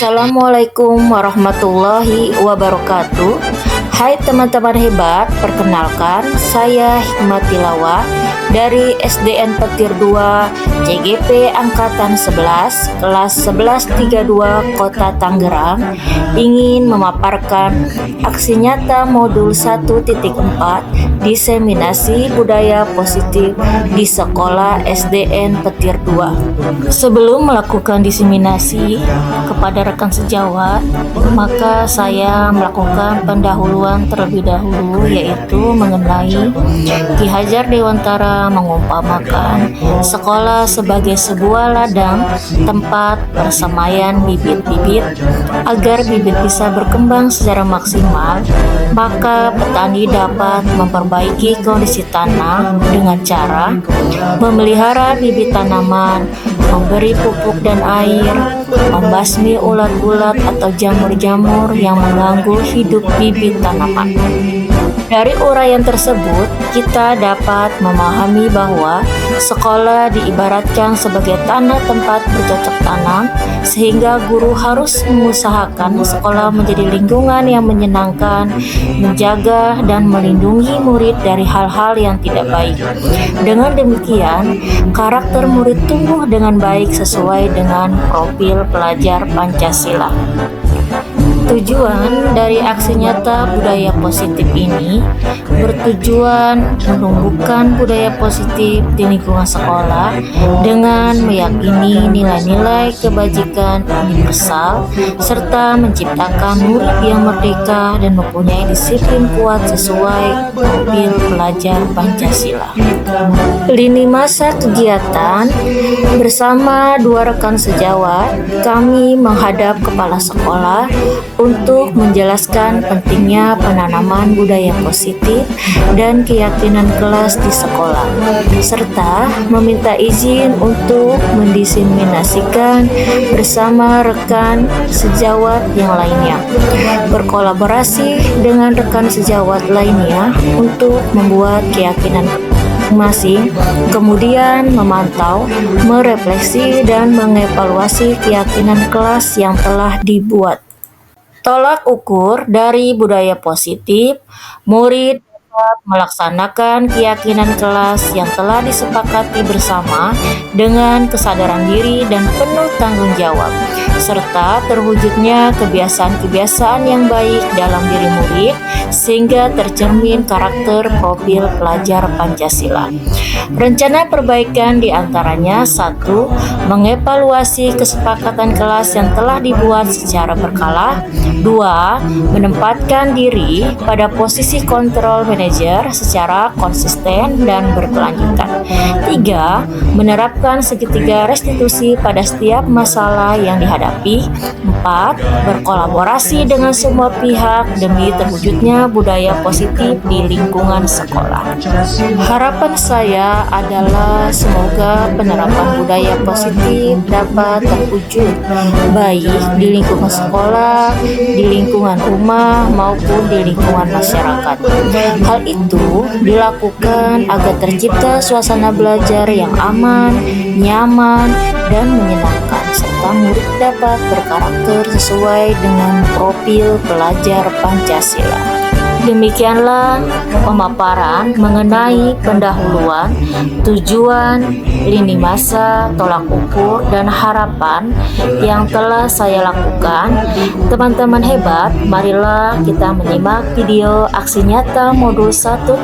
Assalamualaikum warahmatullahi wabarakatuh. Hai teman-teman hebat, perkenalkan saya Hikmat Tilawah dari SDN Petir 2 CGP Angkatan 11 kelas 1132 Kota Tangerang ingin memaparkan aksi nyata modul 1.4 diseminasi budaya positif di sekolah SDN Petir 2. Sebelum melakukan diseminasi kepada rekan sejawat, maka saya melakukan pendahuluan terlebih dahulu, yaitu mengenai Ki Hajar Dewantara mengumpamakan sekolah sebagai sebuah ladang tempat persemaian bibit-bibit. Agar bibit bisa berkembang secara maksimal, maka petani dapat memperbaiki kondisi tanah dengan cara memelihara bibit tanaman, memberi pupuk dan air, membasmi ulat-ulat atau jamur-jamur yang mengganggu hidup bibit tanaman. Dari uraian tersebut, kita dapat memahami bahwa sekolah diibaratkan sebagai tanah tempat bercocok tanam, sehingga guru harus mengusahakan sekolah menjadi lingkungan yang menyenangkan, menjaga dan melindungi murid dari hal-hal yang tidak baik. Dengan demikian, karakter murid tumbuh dengan baik sesuai dengan profil pelajar Pancasila. Tujuan dari aksi nyata budaya positif ini bertujuan menumbuhkan budaya positif di lingkungan sekolah dengan meyakini nilai-nilai kebajikan universal serta menciptakan murid yang merdeka dan mempunyai disiplin kuat sesuai profil pelajar Pancasila. Lini masa kegiatan bersama dua rekan sejawat, kami menghadap kepala sekolah untuk menjelaskan pentingnya penanaman budaya positif dan keyakinan kelas di sekolah, serta meminta izin untuk mendiseminasikan bersama rekan sejawat yang lainnya, berkolaborasi dengan rekan sejawat lainnya untuk membuat keyakinan masing, kemudian memantau, merefleksi, dan mengevaluasi keyakinan kelas yang telah dibuat. Tolak ukur dari budaya positif, murid dapat melaksanakan keyakinan kelas yang telah disepakati bersama dengan kesadaran diri dan penuh tanggung jawab, serta terwujudnya kebiasaan-kebiasaan yang baik dalam diri murid sehingga tercermin karakter profil pelajar Pancasila. Rencana perbaikan diantaranya: 1. Mengevaluasi kesepakatan kelas yang telah dibuat secara berkala. 2. Menempatkan diri pada posisi kontrol manajer secara konsisten dan berkelanjutan. 3. Menerapkan segitiga restitusi pada setiap masalah yang dihadapi. 4. Berkolaborasi dengan semua pihak demi terwujudnya budaya positif di lingkungan sekolah. Harapan saya adalah semoga penerapan budaya positif dapat terwujud baik di lingkungan sekolah, di lingkungan rumah, maupun di lingkungan masyarakat. Hal itu dilakukan agar tercipta suasana belajar yang aman, nyaman, dan menyenangkan, serta murid dapat berkarakter sesuai dengan profil pelajar Pancasila. Demikianlah pemaparan mengenai pendahuluan, tujuan, lini masa, tolak ukur, dan harapan yang telah saya lakukan. Teman-teman hebat, marilah kita menyimak video aksi nyata modul 1.4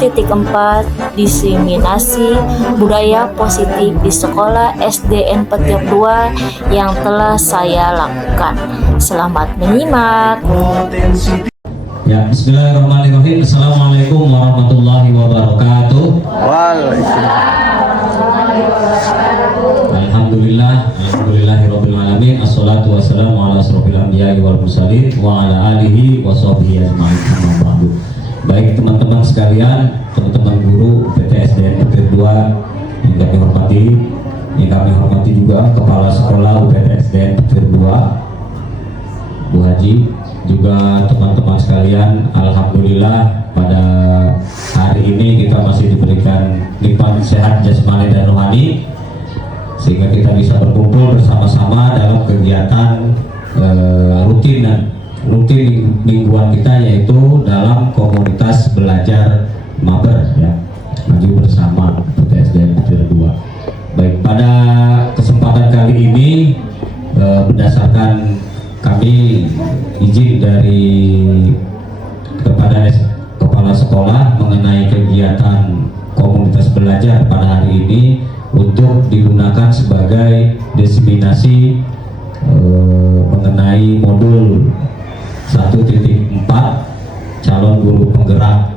diseminasi budaya positif di sekolah SDN Petir 2 yang telah saya lakukan. Selamat menyimak. Ya, bismillahirrahmanirrahim. Assalamualaikum warahmatullahi wabarakatuh. Alhamdulillahirabbil alamin. Assalatu wassalamu ala asrofil anbiya'i wal mursalin wa ala alihi wa sahbihi ajma'in. Amma ba'du. Baik teman-teman sekalian, teman-teman guru PTSDN Petir 2 yang kami hormati, juga Kepala Sekolah UPTSDN Petir 2, Bu Haji, juga teman-teman sekalian. Alhamdulillah pada hari ini kita masih diberikan nikmat sehat jasmani dan rohani sehingga kita bisa berkumpul bersama-sama dalam kegiatan rutin mingguan kita, yaitu dalam komunitas belajar mabar ya, maju bersama PTSDN Petir 2. Baik, pada kesempatan kali ini berdasarkan kami izin dari kepada kepala sekolah mengenai kegiatan komunitas belajar pada hari ini untuk digunakan sebagai diseminasi mengenai modul 1.4 calon guru penggerak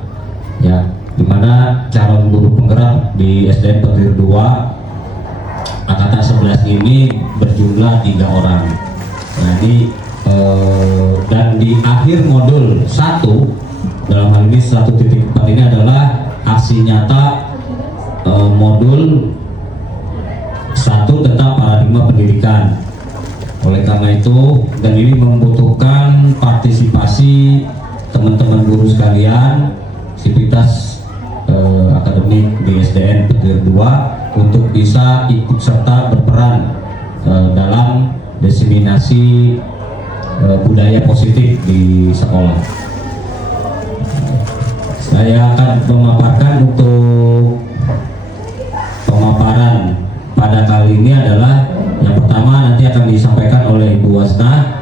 ya, dimana calon guru penggerak di SDN Petir 2 angkatan 11 ini berjumlah 3 orang. Jadi dan di akhir modul 1 dalam hal ini 1.4 ini adalah aksi nyata modul 1 tentang paradigma pendidikan. Oleh karena itu, dan ini membutuhkan partisipasi teman-teman guru sekalian, sivitas akademik di SDN Petir 2 untuk bisa ikut serta berperan dalam diseminasi budaya positif di sekolah. Saya akan memaparkan untuk pemaparan pada kali ini adalah yang pertama nanti akan disampaikan oleh Ibu Wasna,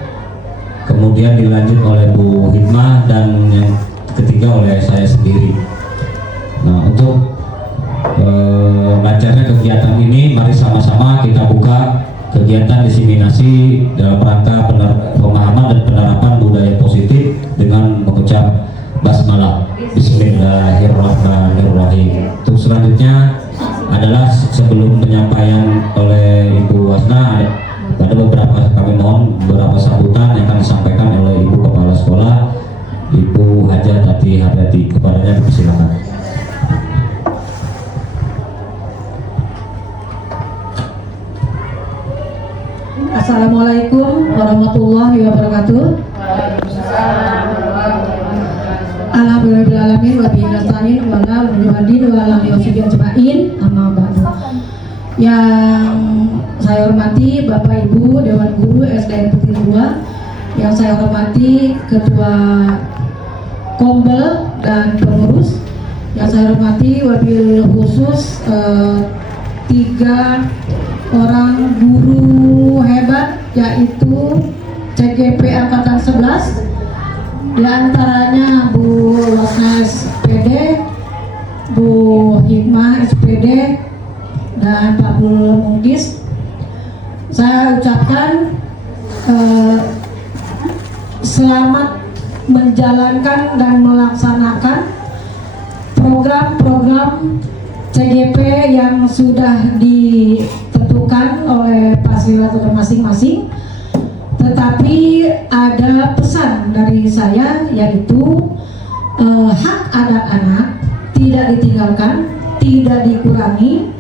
kemudian dilanjut oleh Bu Hikmah, dan yang ketiga oleh saya sendiri. Nah, untuk lancarnya kegiatan ini, mari sama-sama kita buka kegiatan diseminasi dalam rangka pemahaman dan penerapan budaya positif dengan mengucap basmalah. Bismillahirrahmanirrahim. Untuk selanjutnya adalah sebelum penyampaian oleh Ibu Wasna, ada beberapa, kami mohon beberapa sambutan yang akan disampaikan oleh Ibu Kepala Sekolah, Ibu Haja Tati Hardati. Kepadanya dipersilakan. Assalamualaikum warahmatullahi wabarakatuh. Alhamdulillahirrahmanirrahim wa bihi nasta'in wa la ilaha wa la ajma'in, amma ba'du. Yang saya hormati Bapak Ibu Dewan Guru SDN Petir 2, yang saya hormati Ketua Kombel dan pengurus, yang saya hormati wabil khusus 3 orang guru hebat, yaitu CGP Angkatan 11, di antaranya Bu Wasna SPD, Bu Hikmah SPD, dan Pak Bul Mungkis. Saya ucapkan selamat menjalankan dan melaksanakan program-program CGP yang sudah ditentukan oleh fasilitas masing-masing. Tetapi ada pesan dari saya, yaitu hak anak-anak tidak ditinggalkan, tidak dikurangi,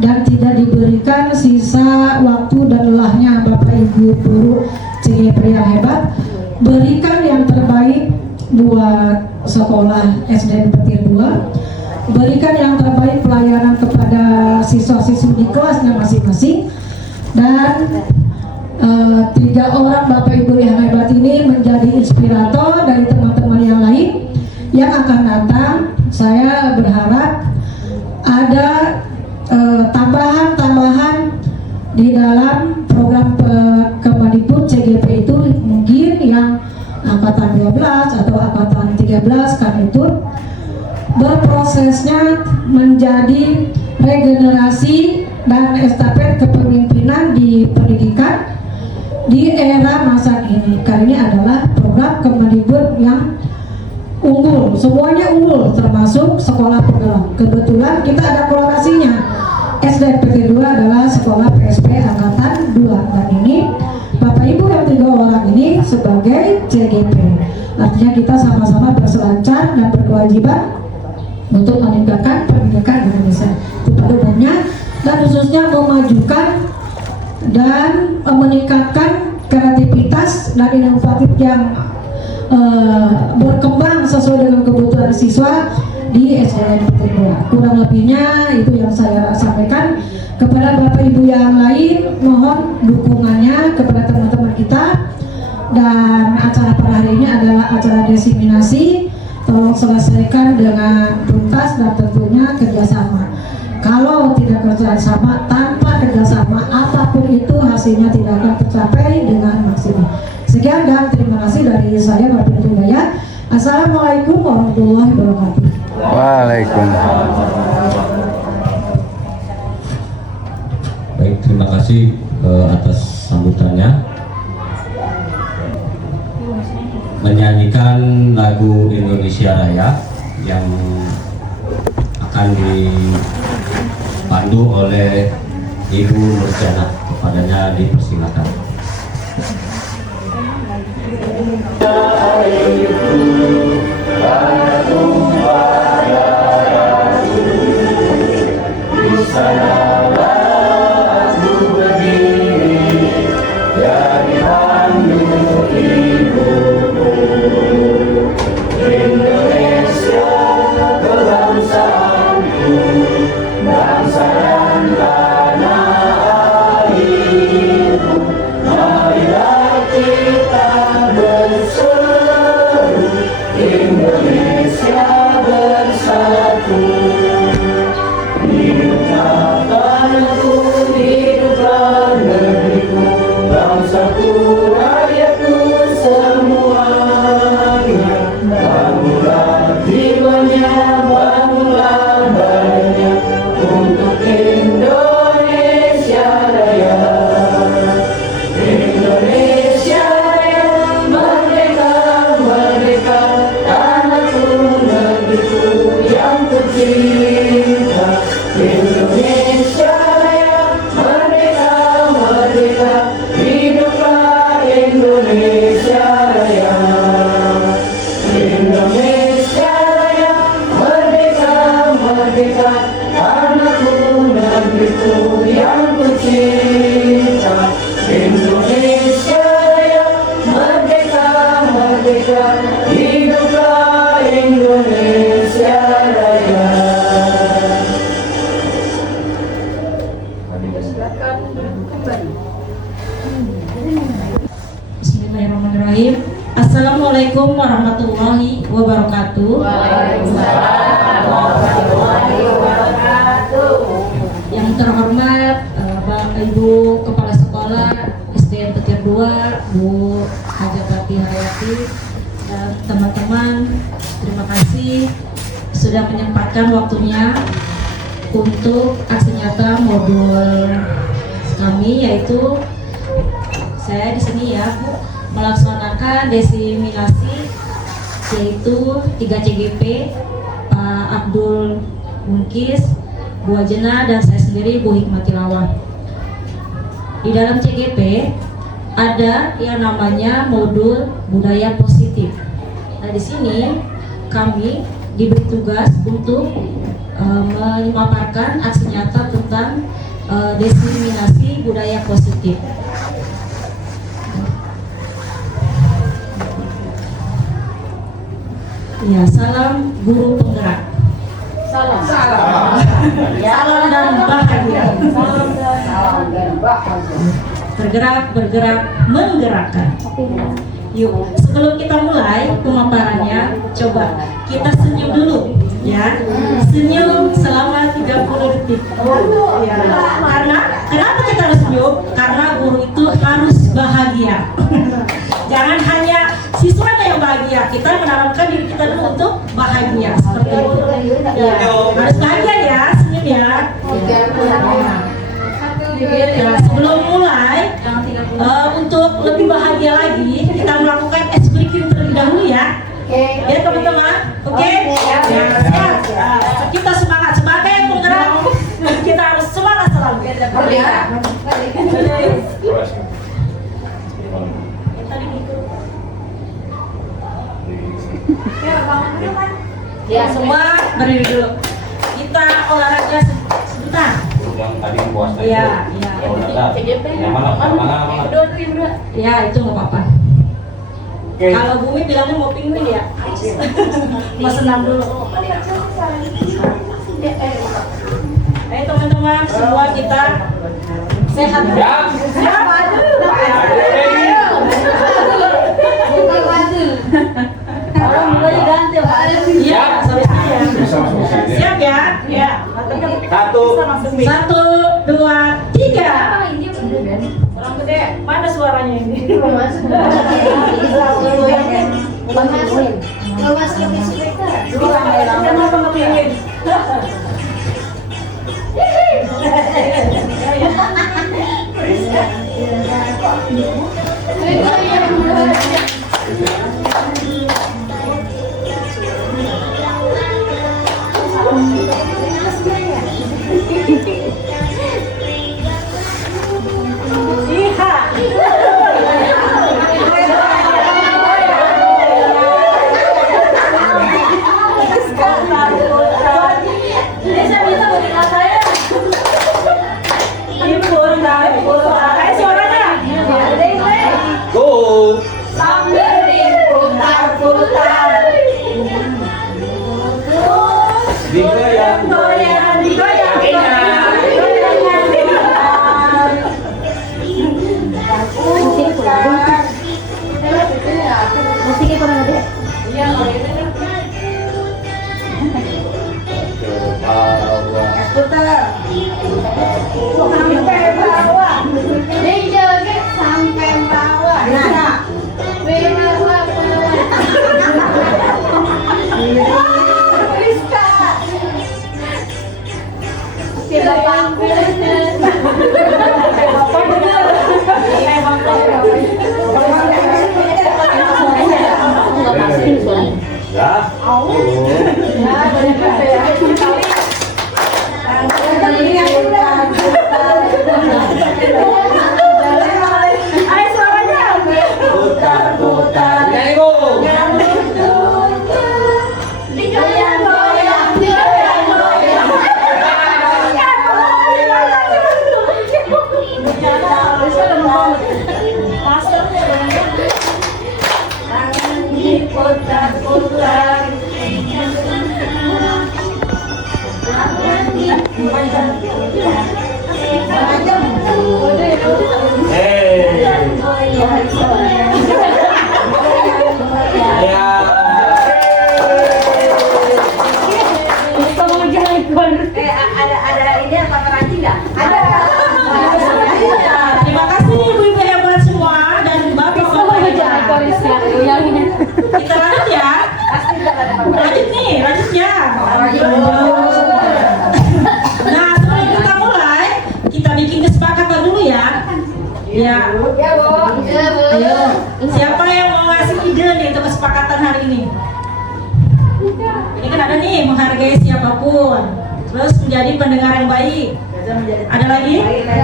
dan tidak diberikan sisa waktu dan lelahnya Bapak Ibu guru CGP yang hebat. Berikan yang terbaik buat sekolah SDN Petir 2, berikan yang terbaik pelayanan kepada siswa-siswi di kelasnya masing-masing, dan 3 orang Bapak Ibu yang hebat ini menjadi inspirator dari teman-teman yang lain yang akan datang. Saya berharap ada tambahan-tambahan di dalam program Kemendikbud CGP itu, mungkin yang angkatan 12 atau angkatan 13, kan itu berprosesnya menjadi regenerasi dan estafet kepemimpinan di pendidikan di era masa ini. Karena ini adalah program Kemendikbud yang unggul, semuanya unggul, termasuk sekolah penggerak. Kebetulan kita ada kolaborasinya. SDN Petir 2 adalah sekolah PSP angkatan 2, dan ini Bapak Ibu yang 3 orang ini sebagai CGP. Artinya kita sama-sama berselancar dan berkewajiban untuk meningkatkan pendidikan Indonesia pada umumnya, dan khususnya memajukan dan meningkatkan kreativitas dan inovatif yang berkembang sesuai dengan kebutuhan siswa di SDN Petir 2. Kurang lebihnya itu yang saya sampaikan. Kepada Bapak Ibu yang lain, mohon dukungannya kepada teman-teman kita dan acara per hari ini adalah acara diseminasi. Tolong selesaikan dengan tuntas dan tentunya kerjasama. Kalau tidak kerjasama, tanpa kerjasama apapun itu hasilnya tidak akan tercapai dengan maksimal. Sekian dan terima kasih dari saya Bapak Hidayat. Assalamualaikum warahmatullahi wabarakatuh. Waalaikumsalam. Baik, terima kasih atas sambutannya. Menyanyikan lagu Indonesia Raya yang akan dipandu oleh Ibu Nurjana. Kepadanya dipersilakan. Bismillahirrahmanirrahim. Assalamualaikum warahmatullahi wabarakatuh. Yang terhormat Bapak Ibu Kepala Sekolah SDN Petir 2, Bu Hajatati Hayati, dan teman-teman, terima kasih sudah menyempatkan waktunya untuk aksi nyata modul kami, yaitu saya di sini ya Bu, melaksanakan diseminasi yaitu 3 CGP, Pak Abdul Munkis, Bu Ajena, dan saya sendiri Bu Hikmatilawah. Di dalam CGP ada yang namanya modul budaya positif. Nah, di sini kami diberi tugas untuk memaparkan aksi nyata tentang diseminasi budaya positif. Ya, salam guru penggerak. Salam. Salam dan bahagia. Bergerak, menggerakkan. Yuk, sebelum kita mulai pemaparannya, coba kita senyum dulu, ya. Senyum selama 30 detik. Ya. Karena kenapa kita harus senyum? Karena guru itu harus bahagia. Jangan hanya siswanya yang bahagia, kita menanamkan diri kita dulu untuk bahagia seperti itu. Ya, harus bahagia ya, senyum ya. Ya, sebelum mulai, untuk lebih bahagia lagi, kita melakukan es breaking terlebih dahulu ya. Ya teman-teman, oke? Ya, siap. Kita semangat sebagai penggerak, kita harus semangat selalu. Ya, semua berdiri dulu. Kita olahraga sebentar. Yang tadi puasa itu. Iya. Yang mana? Ya, itu nggak apa-apa. Kalau Bumi bilangnya mau pingwin ya. Mas senam dulu. Ayo teman-teman, semua kita sehat. Sehat. Satu, dua, tiga. Orang gede, mana suaranya ini? Kenapa ngepingin? Terima kasih ibu-ibu hebat semua dan bapak-bapak hebat. Kita lanjut ya. Lanjut nih, lanjut ya. Nah, sebelum kita mulai, kita bikin kesepakatan dulu ya. Ya. Ayo. Siapa yang mau ngasih ide nih untuk kesepakatan hari ini? Ini kan ada nih, menghargai siapapun, terus menjadi pendengar yang baik. Ada lagi?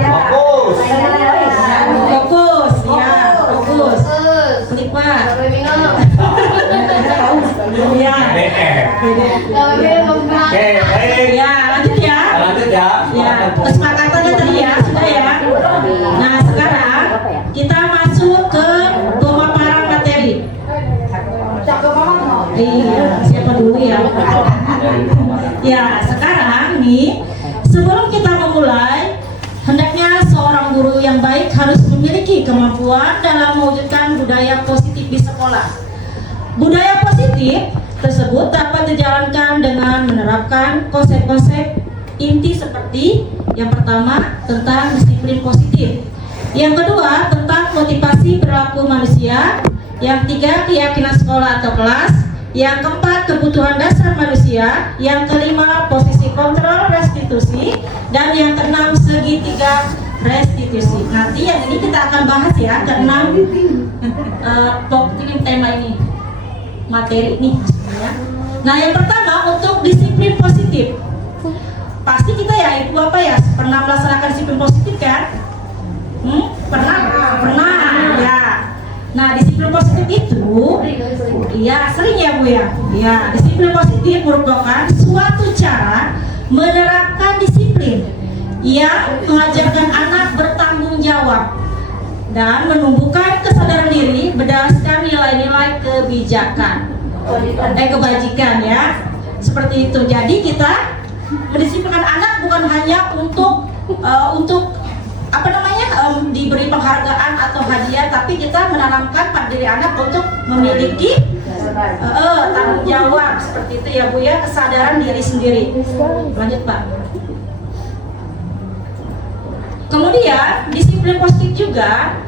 Fokus. Fokus, ya, fokus. Lipat. Ya. Ya, lanjut ya. Ya, kesepakatannya tadi ya, sudah ya. Nah, sekarang kita masuk ke pemaparan materi. Iya, siapa dulu ya? Ya, sekarang nih, sebelum kita memulai, hendaknya seorang guru yang baik harus memiliki kemampuan dalam mewujudkan budaya positif di sekolah. Budaya positif tersebut dapat dijalankan dengan menerapkan konsep-konsep inti seperti yang pertama tentang disiplin positif, yang kedua tentang motivasi perilaku manusia, yang ketiga keyakinan sekolah atau kelas, yang keempat kebutuhan dasar manusia, yang kelima posisi kontrol restitusi, dan yang keenam segitiga restitusi. Nanti yang ini kita akan bahas ya, keenam tema ini, materi ini sebenarnya. Nah, yang pertama untuk disiplin positif. Pasti kita ya ibu bapak ya pernah melaksanakan disiplin positif kan? Pernah ya. Nah, disiplin positif itu ya sering ya Bu ya. Ya, disiplin positif merupakan suatu cara menerapkan disiplin yang mengajarkan anak bertanggung jawab dan menumbuhkan kesadaran diri berdasarkan nilai-nilai kebijakan, kebajikan ya. Seperti itu. Jadi kita mendisiplinkan anak bukan hanya untuk diberi penghargaan atau hadiah, tapi kita menanamkan pada diri anak untuk memiliki tanggung jawab seperti itu ya Bu ya, kesadaran diri sendiri. Lanjut Pak. Kemudian disiplin positif juga,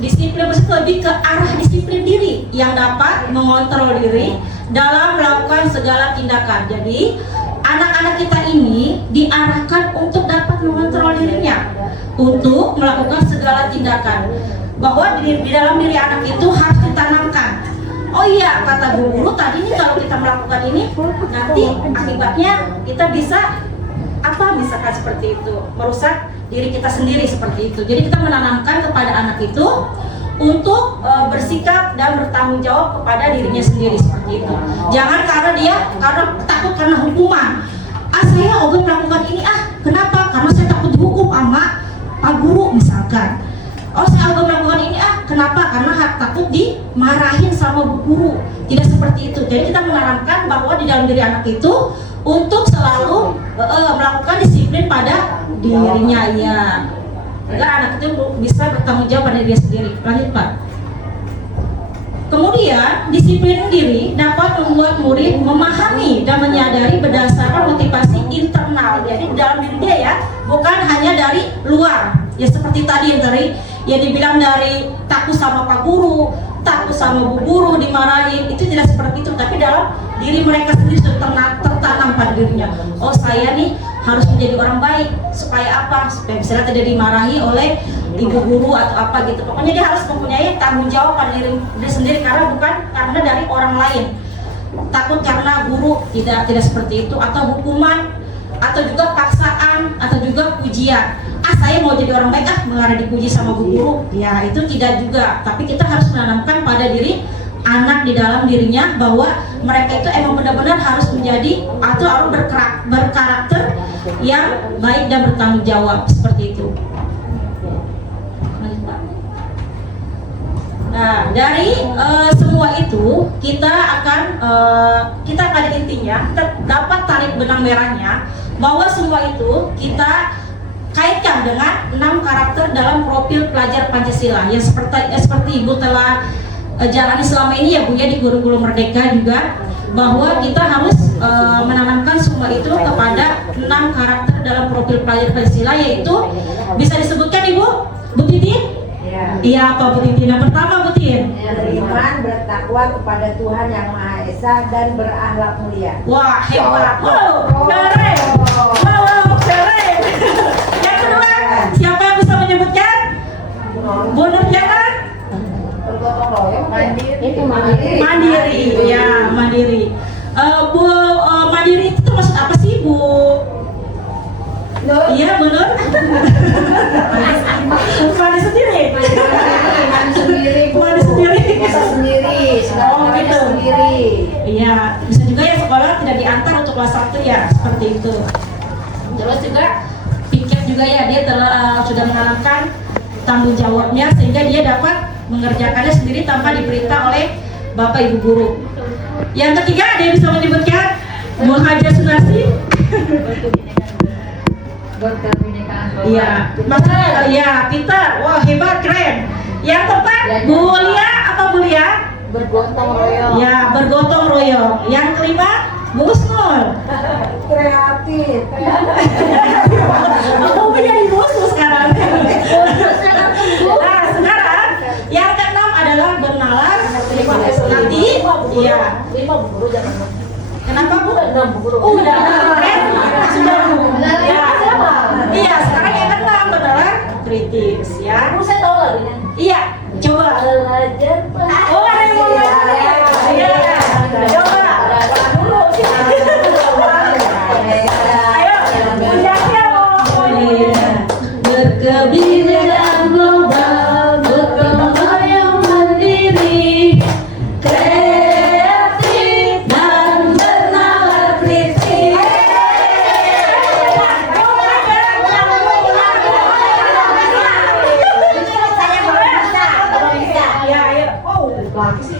disiplin positif lebih ke arah disiplin diri yang dapat mengontrol diri dalam melakukan segala tindakan. Jadi anak-anak kita ini diarahkan untuk dapat mengontrol dirinya untuk melakukan segala tindakan, bahwa di dalam diri anak itu harus ditanamkan, oh iya, kata guru tadi nih, kalau kita melakukan ini nanti akibatnya kita bisa apa, misalkan seperti itu, merusak diri kita sendiri seperti itu. Jadi kita menanamkan kepada anak itu untuk bersikap dan bertanggung jawab kepada dirinya sendiri seperti itu. Jangan karena dia takut karena hukuman. Saya ogah melakukan ini, kenapa? Karena saya takut dihukum sama Pak Guru misalkan. Saya ogah melakukan ini, kenapa? Karena takut dimarahin sama Bu Guru. Tidak seperti itu. Jadi kita menanamkan bahwa di dalam diri anak itu untuk selalu melakukan disiplin pada dirinya, ya, agar anak itu bisa bertanggung jawab pada diri sendiri. Lanjut, Pak. Kemudian disiplin diri dapat membuat murid memahami dan menyadari berdasarkan motivasi internal. Jadi di dalam diri dia, ya, bukan hanya dari luar. Ya seperti tadi yang dibilang dari takut sama Pak Guru, takut sama Bu Guru dimarahin, itu tidak seperti itu, tapi dalam diri mereka sendiri sudah tertanam pada dirinya. Oh, saya nih harus menjadi orang baik, supaya apa? Supaya misalnya tidak dimarahi oleh ibu guru atau apa gitu. Pokoknya dia harus mempunyai tanggung jawab pada diri sendiri, karena bukan karena dari orang lain. Takut karena guru, tidak seperti itu, atau hukuman, atau juga paksaan, atau juga pujian. Saya mau jadi orang baik, mengarah dipuji sama bu guru, ya itu tidak juga. Tapi kita harus menanamkan pada diri anak di dalam dirinya bahwa mereka itu emang benar-benar harus menjadi atau harus berkarakter yang baik dan bertanggung jawab seperti itu. Nah, dari semua itu kita akan intinya kita dapat tarik benang merahnya bahwa semua itu kita kaitkan dengan 6 karakter dalam profil pelajar Pancasila yang seperti Ibu telah jalani selama ini, ya Bu, ya, di guru-guru Merdeka juga, bahwa kita harus menanamkan semua itu kepada 6 karakter dalam profil pelajar Pancasila, yaitu bisa disebutkan Ibu, Bu Titin? Iya, apa Bu Titin? Yang pertama, Bu Titin? Beriman, bertakwa kepada Tuhan Yang Maha Esa dan berakhlak mulia. Wah, hebat. Wow, keren. Wow, keren. Yang kedua, siapa yang bisa menyebutkan? Bu Nurjana? Mandiri, ya, mandiri. Bu, mandiri itu maksud apa sih, Bu? Iya, Bu Nur? Mandi sendiri. Mandi sendiri. Oh, gitu. Iya, bisa juga ya sekolah tidak diantar untuk kelas 1, ya, seperti itu. Terus juga pikir juga, ya, dia sudah menanamkan tanggung jawabnya sehingga dia dapat mengerjakannya sendiri tanpa diperintah oleh Bapak Ibu guru. Yang ketiga, ada yang bisa menyebutkan? Muhaja Sunarsi. Iya, maksudnya ya kita, wah hebat, keren. Yang keempat, Bu Lia atau Bu Lia? Bergotong royong. Ya, bergotong royong. Yang kelima, Bu Husnul. Kreatif. Aku menjadi Bu Husnul sekarang. Nah, sekarang yang keenam adalah bernalar. Nanti, iya. Kenapa Bu? Udah, keren. Sudah Bu. Ya. Iya, sekarang yang keenam adalah kritis, ya. Saya tahu lagi. Iya, coba. Oh, ada yang mau belajar. Iya, coba. Dulu. Ayo, puncaknya mau berkebinekaan global, berkembang yang mandiri, kreatif dan bernalar kritis. Ya, ayo. Oh, lagi sih.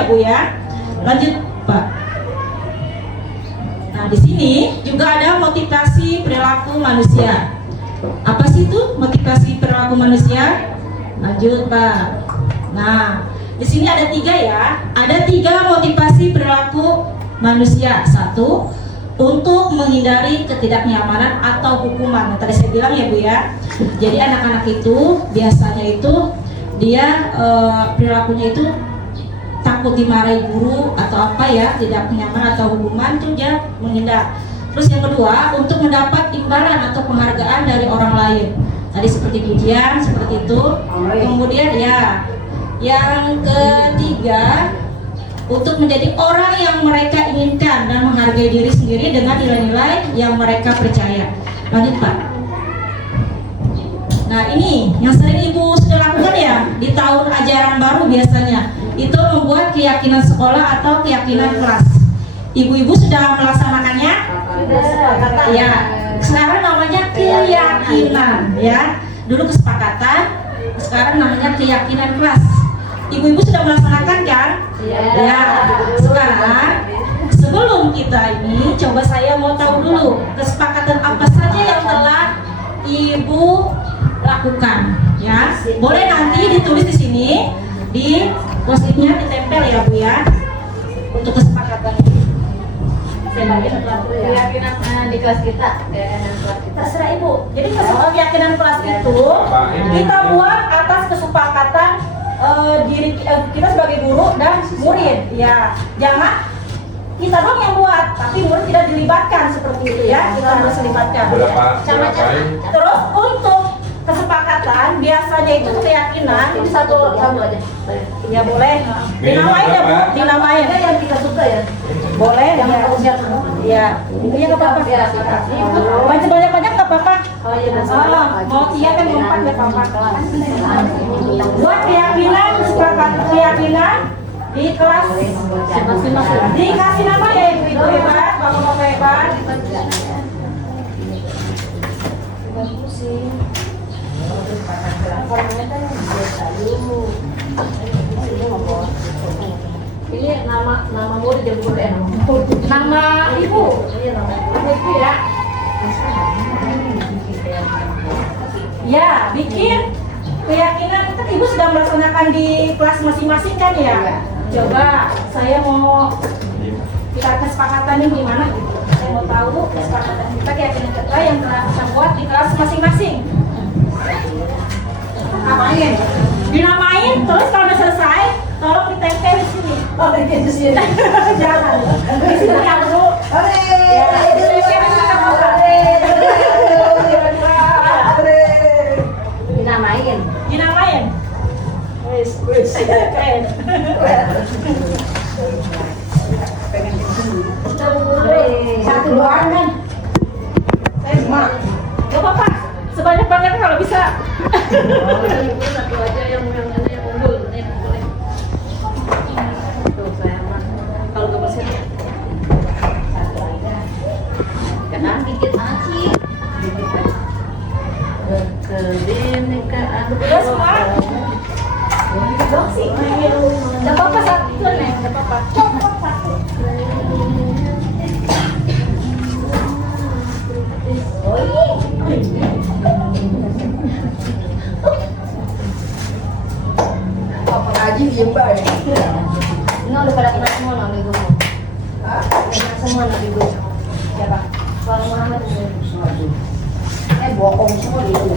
ya Bu ya. Lanjut Pak. Nah di sini juga ada motivasi perilaku manusia. Apa sih itu motivasi perilaku manusia? Lanjut Pak. Nah di sini ada 3 ya. Ada 3 motivasi perilaku manusia. 1, untuk menghindari ketidaknyamanan atau hukuman. Nah, tadi saya bilang ya Bu ya. Jadi anak-anak itu biasanya itu dia perilakunya itu takut dimarahi guru atau apa ya, tidak nyaman atau hukuman, itu dia menghindar. Terus yang kedua, untuk mendapat imbalan atau penghargaan dari orang lain. Tadi seperti pujian, seperti itu. Kemudian ya, yang ketiga, untuk menjadi orang yang mereka inginkan dan menghargai diri sendiri dengan nilai-nilai yang mereka percaya. Lanjut Pak. Nah ini yang sering Ibu sudah lakukan ya di tahun ajaran baru biasanya. Itu membuat keyakinan sekolah atau keyakinan kelas. Ibu-ibu sudah melaksanakannya? Ya, sekarang namanya keyakinan ya. Dulu kesepakatan, sekarang namanya keyakinan kelas. Ibu-ibu sudah melaksanakan kan? Ya, sekarang sebelum kita ini coba saya mau tahu dulu kesepakatan apa saja yang telah Ibu lakukan ya. Boleh nanti ditulis di sini di post-itnya ditempel ya Bu ya. Untuk kesepakatan ini. Saya bagian keyakinan di kelas kita, terserah Ibu. Jadi keyakinan kelas itu kita buat atas kesepakatan diri kita sebagai guru dan murid ya. Jangan kita dong yang buat, tapi murid tidak dilibatkan seperti itu ya. Kita harus libatkan. Terus untuk kesepakatan biasanya itu keyakinan itu satu aja. Ya boleh. Dinamain ya Bu, dinamain. Yang kita suka ya. Boleh. Yang ya. Iya nggak apa-apa. Banyak-banyak nggak apa-apa. Oh iya. Mau iya kan empat nggak apa-apa. Buat keyakinan, kesepakatan keyakinan di kelas dikasih nama ya Ibu hebat, Bapak-bapak hebat. Ini nama murid yang bukan nama Ibu. Iya nama Ibu ya. Ya, bikin keyakinan kan Ibu sudah melaksanakan di kelas masing-masing kan ya. Coba saya mau kita kesepakatannya gimana gitu. Saya mau tahu kesepakatan kita keyakinan kita yang telah kita buat di kelas masing-masing. Apain? Dinamain, terus kalau udah selesai, tolong ditempel di sini. Oh, di sini. Jangan. Di sini yang dulu. Ya, di sini dinamain. Dinamain. Wis. Keren. Satu doang kan? Saya semua. Gak apa-apa. Sebanyak-banyaknya kalau bisa. Satu aja yang unggul. Boleh. Tuh saya mah. Kalau gak bersih. Satu aja. Karena dikit aja. Udah semua? Dong sih. Gak apa-apa satu nih. Gak apa-apa. Coklat satu. Oh iya. Apa aja diem banget. Ini udah pada kena semua nabi gue. Kena semua nabi gue. Siapa? Kalau Muhammad bohong semua itu.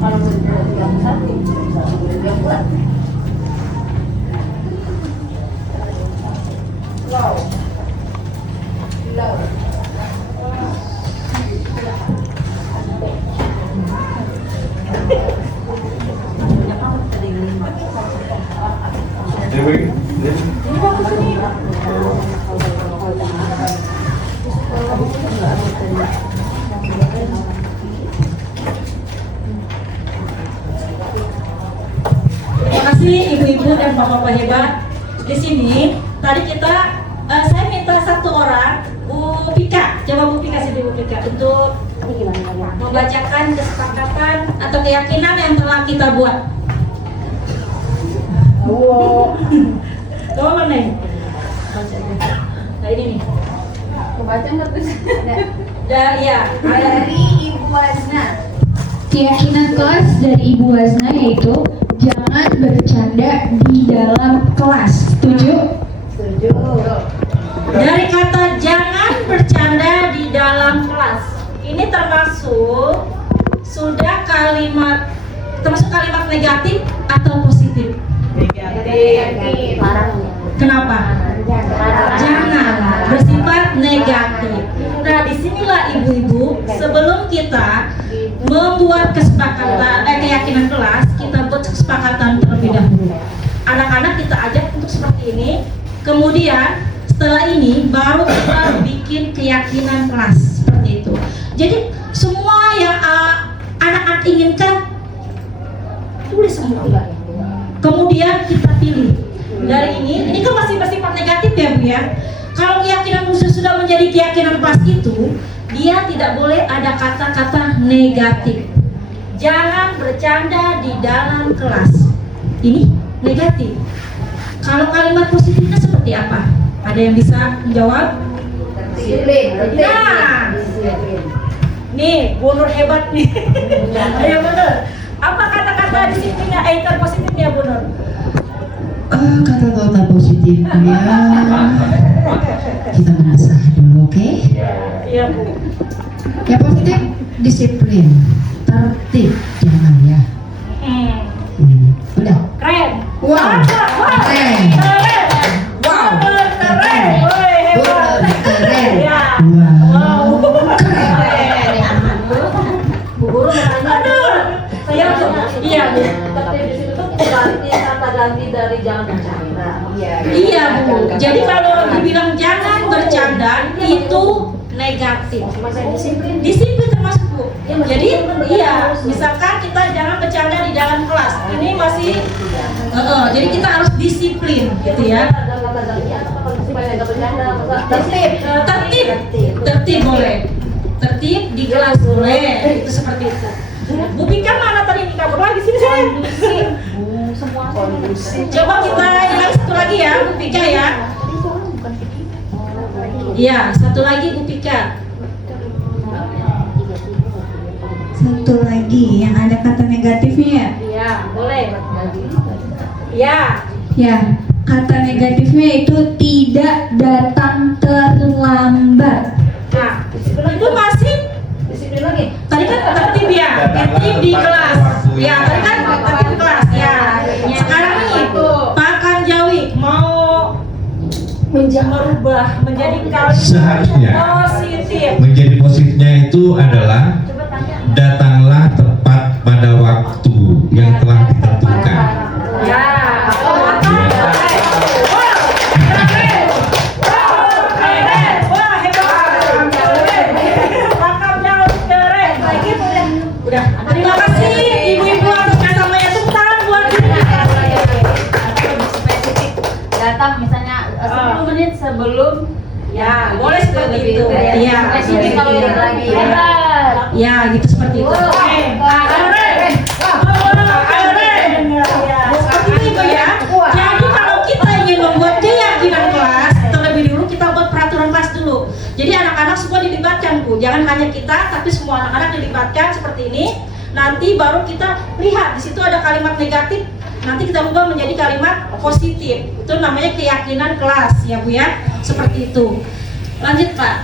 Kalau yang satu yang buat. Low. Terima kasih ibu-ibu dan bapak-bapak hebat. Di sini tadi kita saya minta satu orang Bu Pika. Coba Bu Pika sini Bu Pika untuk membacakan kesepakatan atau keyakinan yang telah kita buat. Kamu mana nih? Nah ini nih. Kebaca nggak tuh? Ya. Dari Ibu Wasna. Keyakinan kelas dari Ibu Wasna yaitu jangan bercanda di dalam kelas. Setuju? Setuju. Dari kata jangan bercanda di dalam kelas. Ini termasuk kalimat negatif atau positif? Negatif. Kenapa? Jangan bersifat negatif. Nah, disinilah ibu-ibu, sebelum kita membuat keyakinan kelas, kita buat kesepakatan terlebih dahulu. Anak-anak kita ajak untuk seperti ini. Kemudian setelah ini baru kita bikin keyakinan kelas seperti itu. Jadi semua yang anak-anak inginkan tulis semua. Kemudian kita pilih. Dari ini kan masih bersifat negatif ya Bu ya. Kalau keyakinan khusus sudah menjadi keyakinan kelas itu, dia tidak boleh ada kata-kata negatif. Jangan bercanda di dalam kelas. Ini negatif. Kalau kalimat positifnya seperti apa? Ada yang bisa menjawab? Disiplin. Nah, nih, Bu Nur hebat nih. Ayo Bu Nur. Apa kata-kata disiplinnya, positifnya Bu Nur? Kata-kata positifnya kita menasah dulu, oke? Iya Bu. Ya positif, disiplin, tertib, jangan ya. Udah. Keren. Wow. Keren. Wow. Keren. Woi, hebat. Keren. Ya. Wow. Bu Guru Aduh. Saya iya Bu. Tapi di situ tuh kata ganti dari jangan bercanda. Iya Bu. Jadi kalau dibilang jangan bercanda itu negatif. Disiplin termasuk Bu. Jadi iya, misalkan kita jangan bercanda di dalam kelas. Ini masih jadi kita harus disiplin gitu ya. Tertib boleh. Tertib di kelas boleh. Itu seperti itu. Bu Pika mana tadi nih, kabur lagi sini saya. Coba kita yang satu lagi ya, Bu Pika ya. Iya, satu lagi Bu Pika. Satu lagi yang ada kata negatifnya. Iya, boleh. Iya. Ya, kata negatifnya itu tidak datang terlambat. Nah, itu masih Disiplin lagi. tadi kan tertib ya, tertib di kelas. Ya, tadi kan tertib di kelas. Ya. Sekarang nih, Pak Kanjawi mau merubah menjadi kalimat Seharusnya. positif. Menjadi positifnya itu adalah datanglah tepat pada waktu yang telah ditentukan. Ya. Udah, terima kasih ibu-ibu atas kerjasamanya. Tepuk tangan buat diri. Spesifik. Datang misalnya 10 menit sebelum. Ya, boleh seperti itu. Iya. Spesifik kalau ini lagi. Ya, gitu seperti itu. Oke. Keren. Seperti itu ya. Jadi kalau kita ingin membuat keyakinan kelas, terlebih dulu kita buat peraturan kelas dulu. Jadi anak-anak semua dilibatkan Bu. Jangan hanya kita, tapi semua anak-anak dilibatkan seperti ini. Nanti baru kita lihat di situ ada kalimat negatif. Nanti kita ubah menjadi kalimat positif. Itu namanya keyakinan kelas ya Bu ya. Seperti itu. Lanjut Pak.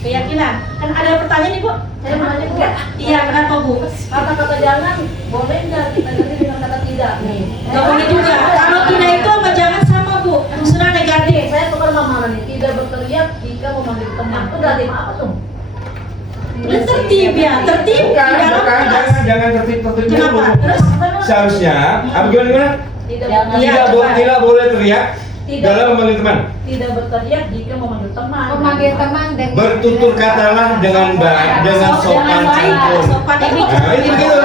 Keyakinan. Kan ada pertanyaan nih Bu. Saya mau nanya Bu. Iya, kenapa Bu? Kata-kata jangan boleh nggak kita ganti dengan kata tidak nih? Gak boleh juga. Kalau tidak itu sama jangan sama Bu. Sudah negatif. Saya tukar mama nih, tidak berteriak jika memanggil teman. Itu berarti apa tuh? Udah tertib ya, tertib di dalam kelas. Jangan tertib-tertib Kenapa? dulu. Terus Seharusnya, gimana? Tidak Iya, Tidak boleh teriak dalam memanggil teman. tidak berteriak jika memanggil teman. Memanggil teman dengan Bertutur katalah dengan baik, dengan sopan baik, santun. sopan itu. Nah, itu gitu.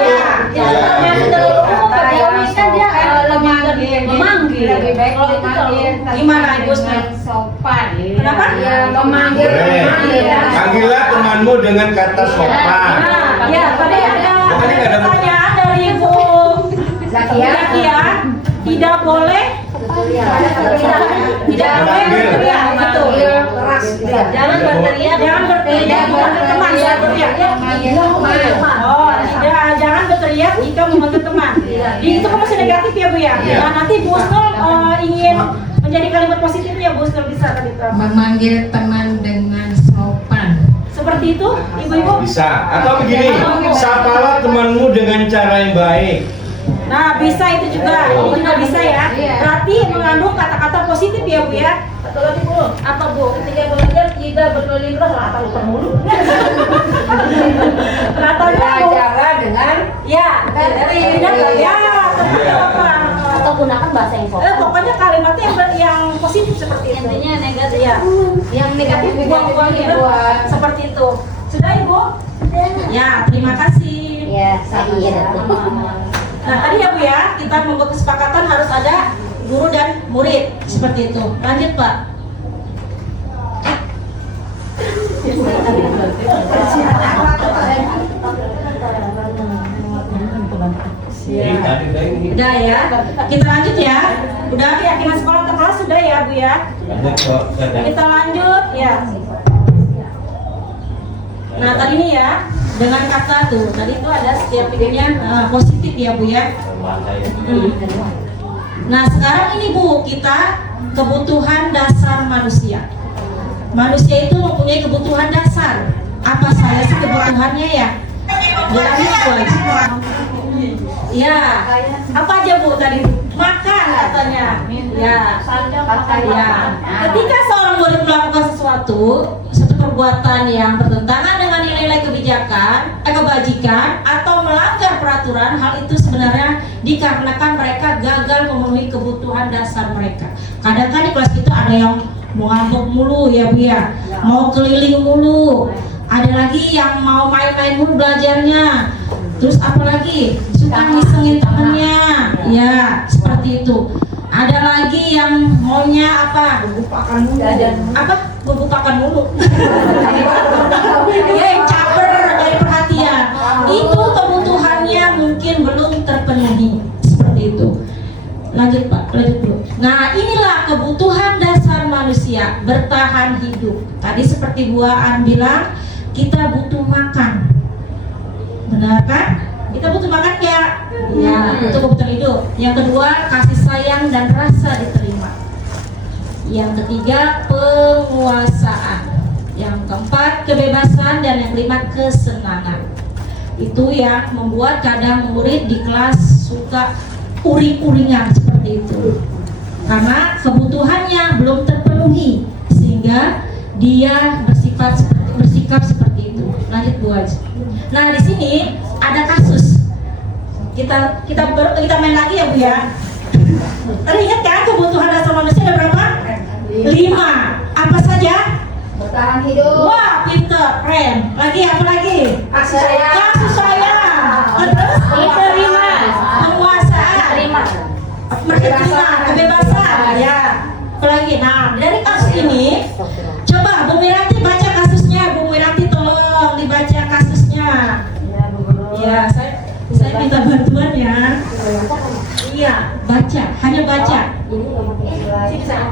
Kan dia memanggil. Lebih baik Kalau itu memanggil gimana Ibu dengan Husna? sopan. Kenapa? Ya, memanggil Boleh. Panggillah temanmu dengan kata sopan. Nah, ya tadi ada Bukannya nggak ada- pertanyaan dari Ibu Zakia. Zakia, tidak boleh tidak boleh berteriak, betul. Jangan berteriak, jangan berteriak memanggil teman, jangan berteriak. Oh, tidak, jangan berteriak jika memanggil teman. Itu kan masih negatif ya Bu ya. Iya. Nah, nanti Bu Husnul ingin menjadi kalimat positifnya Bu Husnul bisa tadi tuh. Memanggil teman dengan sopan. Seperti itu, ibu-ibu. Bisa. Atau begini, sapalah temanmu dengan cara yang baik. Nah, bisa itu juga. Ini juga bisa ya. Berarti mengandung kata-kata positif ya, Bu ya. Betul lagi, Bu. Apa, Bu? Ketika belajar tidak berkeliling terus lah, lupa mulu. Katanya, Bu. Cara dengan Ya, tidak ya. Apa? Atau gunakan bahasa yang sopan. Pokoknya kalimatnya yang positif seperti itu. Intinya negatif ya. yang negatif Buang-buang gitu. Seperti itu. Sudah, Ibu? Ya, terima kasih. Ya, saya. Nah tadi ya Bu ya, kita membuat kesepakatan harus ada guru dan murid seperti itu. Lanjut Pak. Udah ya, kita lanjut ya. Udah keyakinan sekolah terkelas sudah ya Bu ya. Kita lanjut ya. Nah tadi nih ya, dengan kata tuh, tadi itu ada setiap videonya positif ya Bu ya. Nah sekarang ini Bu, kita kebutuhan dasar manusia. Manusia itu mempunyai kebutuhan dasar. Apa saja sih kebutuhannya ya? Bilangnya Bu aja. Ya, apa aja Bu tadi? Makan katanya. Ya, ya. Ketika seorang murid melakukan sesuatu perbuatan yang bertentangan dengan nilai-nilai kebajikan atau melanggar peraturan, hal itu sebenarnya dikarenakan mereka gagal memenuhi kebutuhan dasar mereka. Kadang-kadang di kelas kita ada yang mau ngambek mulu ya Bu ya, mau keliling mulu, ada lagi yang mau main-main mulu belajarnya, terus apalagi suka ngisengin temennya, ya seperti itu. Ada lagi yang maunya apa? Bebupakan mulu. Apa? Bebupakan mulu. Ya, yang caper dari perhatian. Itu kebutuhannya mungkin belum terpenuhi. Seperti itu. Lanjut Pak, lanjut dulu. Nah, inilah kebutuhan dasar manusia bertahan hidup. Tadi seperti Bu Aan bilang, kita butuh makan. Benar kan? Kita butuh makan ya, itu kebutuhan hidup. Yang kedua, kasih sayang dan rasa diterima. Yang ketiga, penguasaan. Yang keempat, kebebasan. Dan yang kelima, kesenangan. Itu yang membuat kadang murid di kelas suka uring-uringan seperti itu, karena kebutuhannya belum terpenuhi sehingga dia bersikap seperti itu. Lanjut Bu Aj. Nah di sini ada kasus. Kita main lagi ya Bu ya. Teringat kan kebutuhan dasar manusia ada berapa? 5. Apa saja? Bertahan hidup. Wah, pinter, keren. Lagi apa lagi? Kasih sayang. Kasih sayang. Terus menerima, penguasaan, menerima, kebebasan. Ya. Apalagi. Nah, dari kasus ini, coba Bu Miranti baca kasusnya. Bu Miranti tolong dibaca kasusnya. Ya, saya minta bantuan ya. Iya, baca, hanya baca. Sini saya.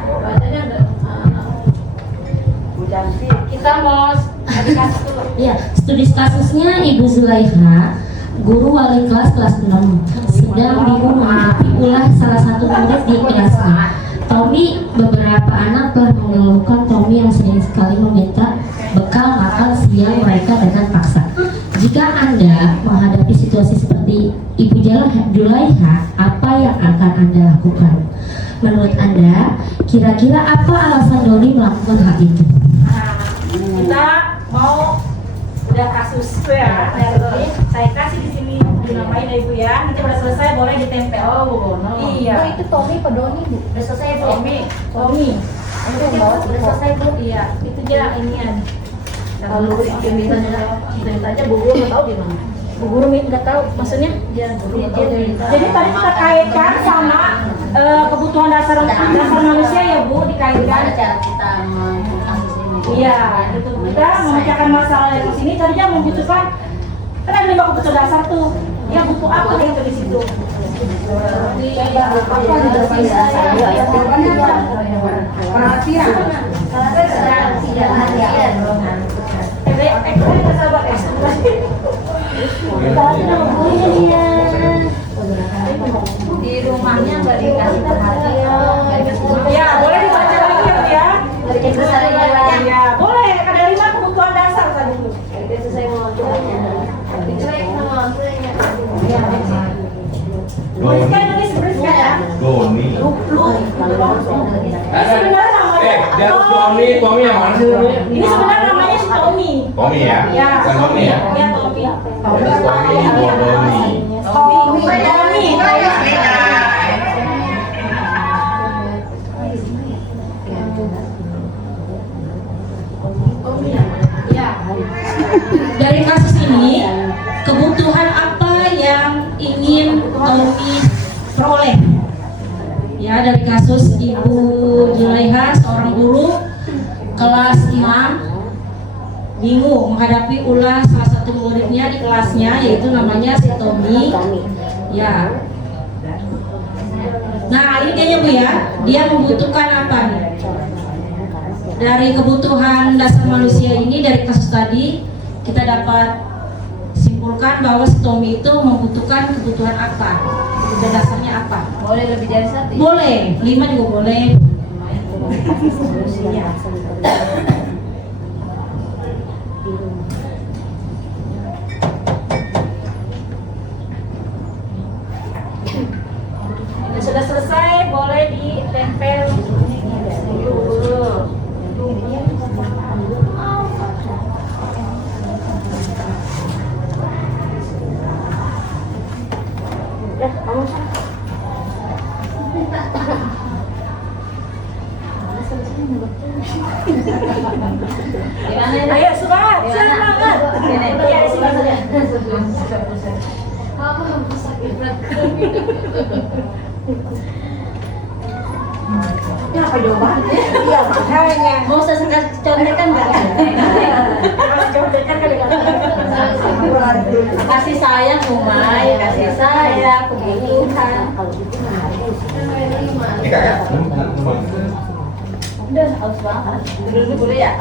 Kita mau kasus dulu. Ya, studi kasusnya Ibu Zulaiha, guru wali kelas 6, sedang bingung menghadapi ulah salah satu murid di kelasnya. Tommy, beberapa anak telah mengeluhkan Tommy yang sering sekali meminta bekal makan siang mereka dengan paksa. Jika Anda menghadapi situasi seperti Ibu Zulaiha, apa yang akan Anda lakukan? Menurut Anda, kira-kira apa alasan Doni melakukan hal itu? Kita mau udah kasus tuh ya, dari saya kasih di sini dinamain ya Ibu ya. Nanti udah selesai boleh ditempel. Oh, Bu Bono. Iya. Itu Tommy apa Doni, Bu? Udah selesai Bu. Tommy. Itu udah selesai Bu. Iya. Itu dia inian. Lalu kita aja Bu nggak tahu di mana. Bu Guru nggak tahu maksudnya. Jadi tadi kita kaitkan sama kebutuhan dasar manusia ya Bu, dikaitkan. Iya, itu kita memecahkan masalah yang di sini. Tadinya membutuhkan kan ada 5 kebutuhan dasar tuh. Ya butuh apa yang di situ? Di rumahnya nggak dikasih perhatian. Ya, boleh dibaca lagi ya. Ya, boleh. Ada 5 kebutuhan dasar tadi tuh. Beriskan ini beriskan ya. Doni. Sebenarnya Tommy yang mana sih namanya? ini sebenarnya namanya si Tommy. Tommy ya? Ya, Bukan Tommy ya? Ya, Tommy. Tommy, Doni. Tommy. Ya. Dari kasus ini, kebutuhan apa yang ingin Tommy peroleh? Ya, dari kasus Ibu Julaiha, seorang guru kelas 6 bingung menghadapi ulah salah satu muridnya di kelasnya, yaitu namanya si Tommy. Ya. Nah, ini dia Bu ya. Dia membutuhkan apa nih? Dari kebutuhan dasar manusia ini, dari kasus tadi kita dapat simpulkan bahwa si Tommy itu membutuhkan kebutuhan apa? Kebutuhan dasarnya apa? Boleh lebih dari 1? Boleh, 5 juga boleh. Dan sudah selesai, boleh ditempel dulu. Ayo semangat, semangat. Ya, sini saja. Ya apa jawabannya? Iya makanya. Mau saya contohkan nggak? Contohkan kali Kasih sayang Umay, kasih sayang kebutuhan. Ini kakak. Udah haus banget. Dulu boleh ya?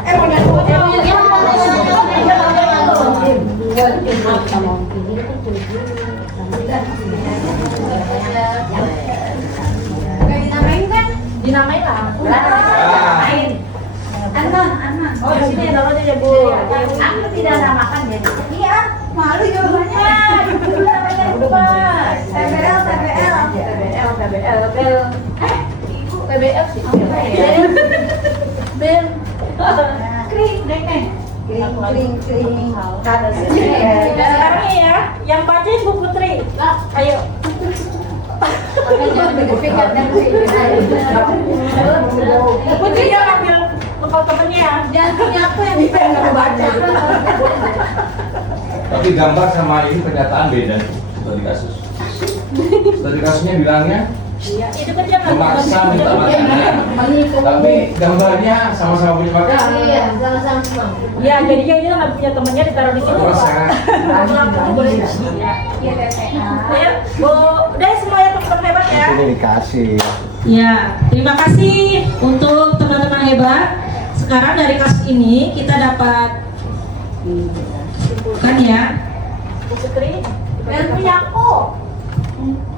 dinamain kan? Dinamain lah. Dinamain. Anak. Oh, di sini namanya ya Bu. Aku tidak namakan jadi. Iya, malu jawabannya. TBL. PBL sih. Bel. Kring. Sekarang ya, yang bacain Bu Putri. Ayo. Putri yang ambil bekal temennya. Jangan punya apa yang bisa nggak baca. Tapi gambar sama ini pernyataan beda studi kasus. Studi kasusnya bilangnya Iya, itu kan dia memaksa minta makanan. Tapi gambarnya sama-sama punya makanan. Iya, sama-sama semua. Ya, jadinya ini nggak punya temannya ditaruh di sini. Perasaan. Boleh. Iya, ya. Bu, udah semuanya teman-teman hebat ya. Itu dikasih. Ya, terima kasih untuk teman-teman hebat. Sekarang dari kasus ini kita dapat simpulkan ya. Bu Putri, Dan punya aku.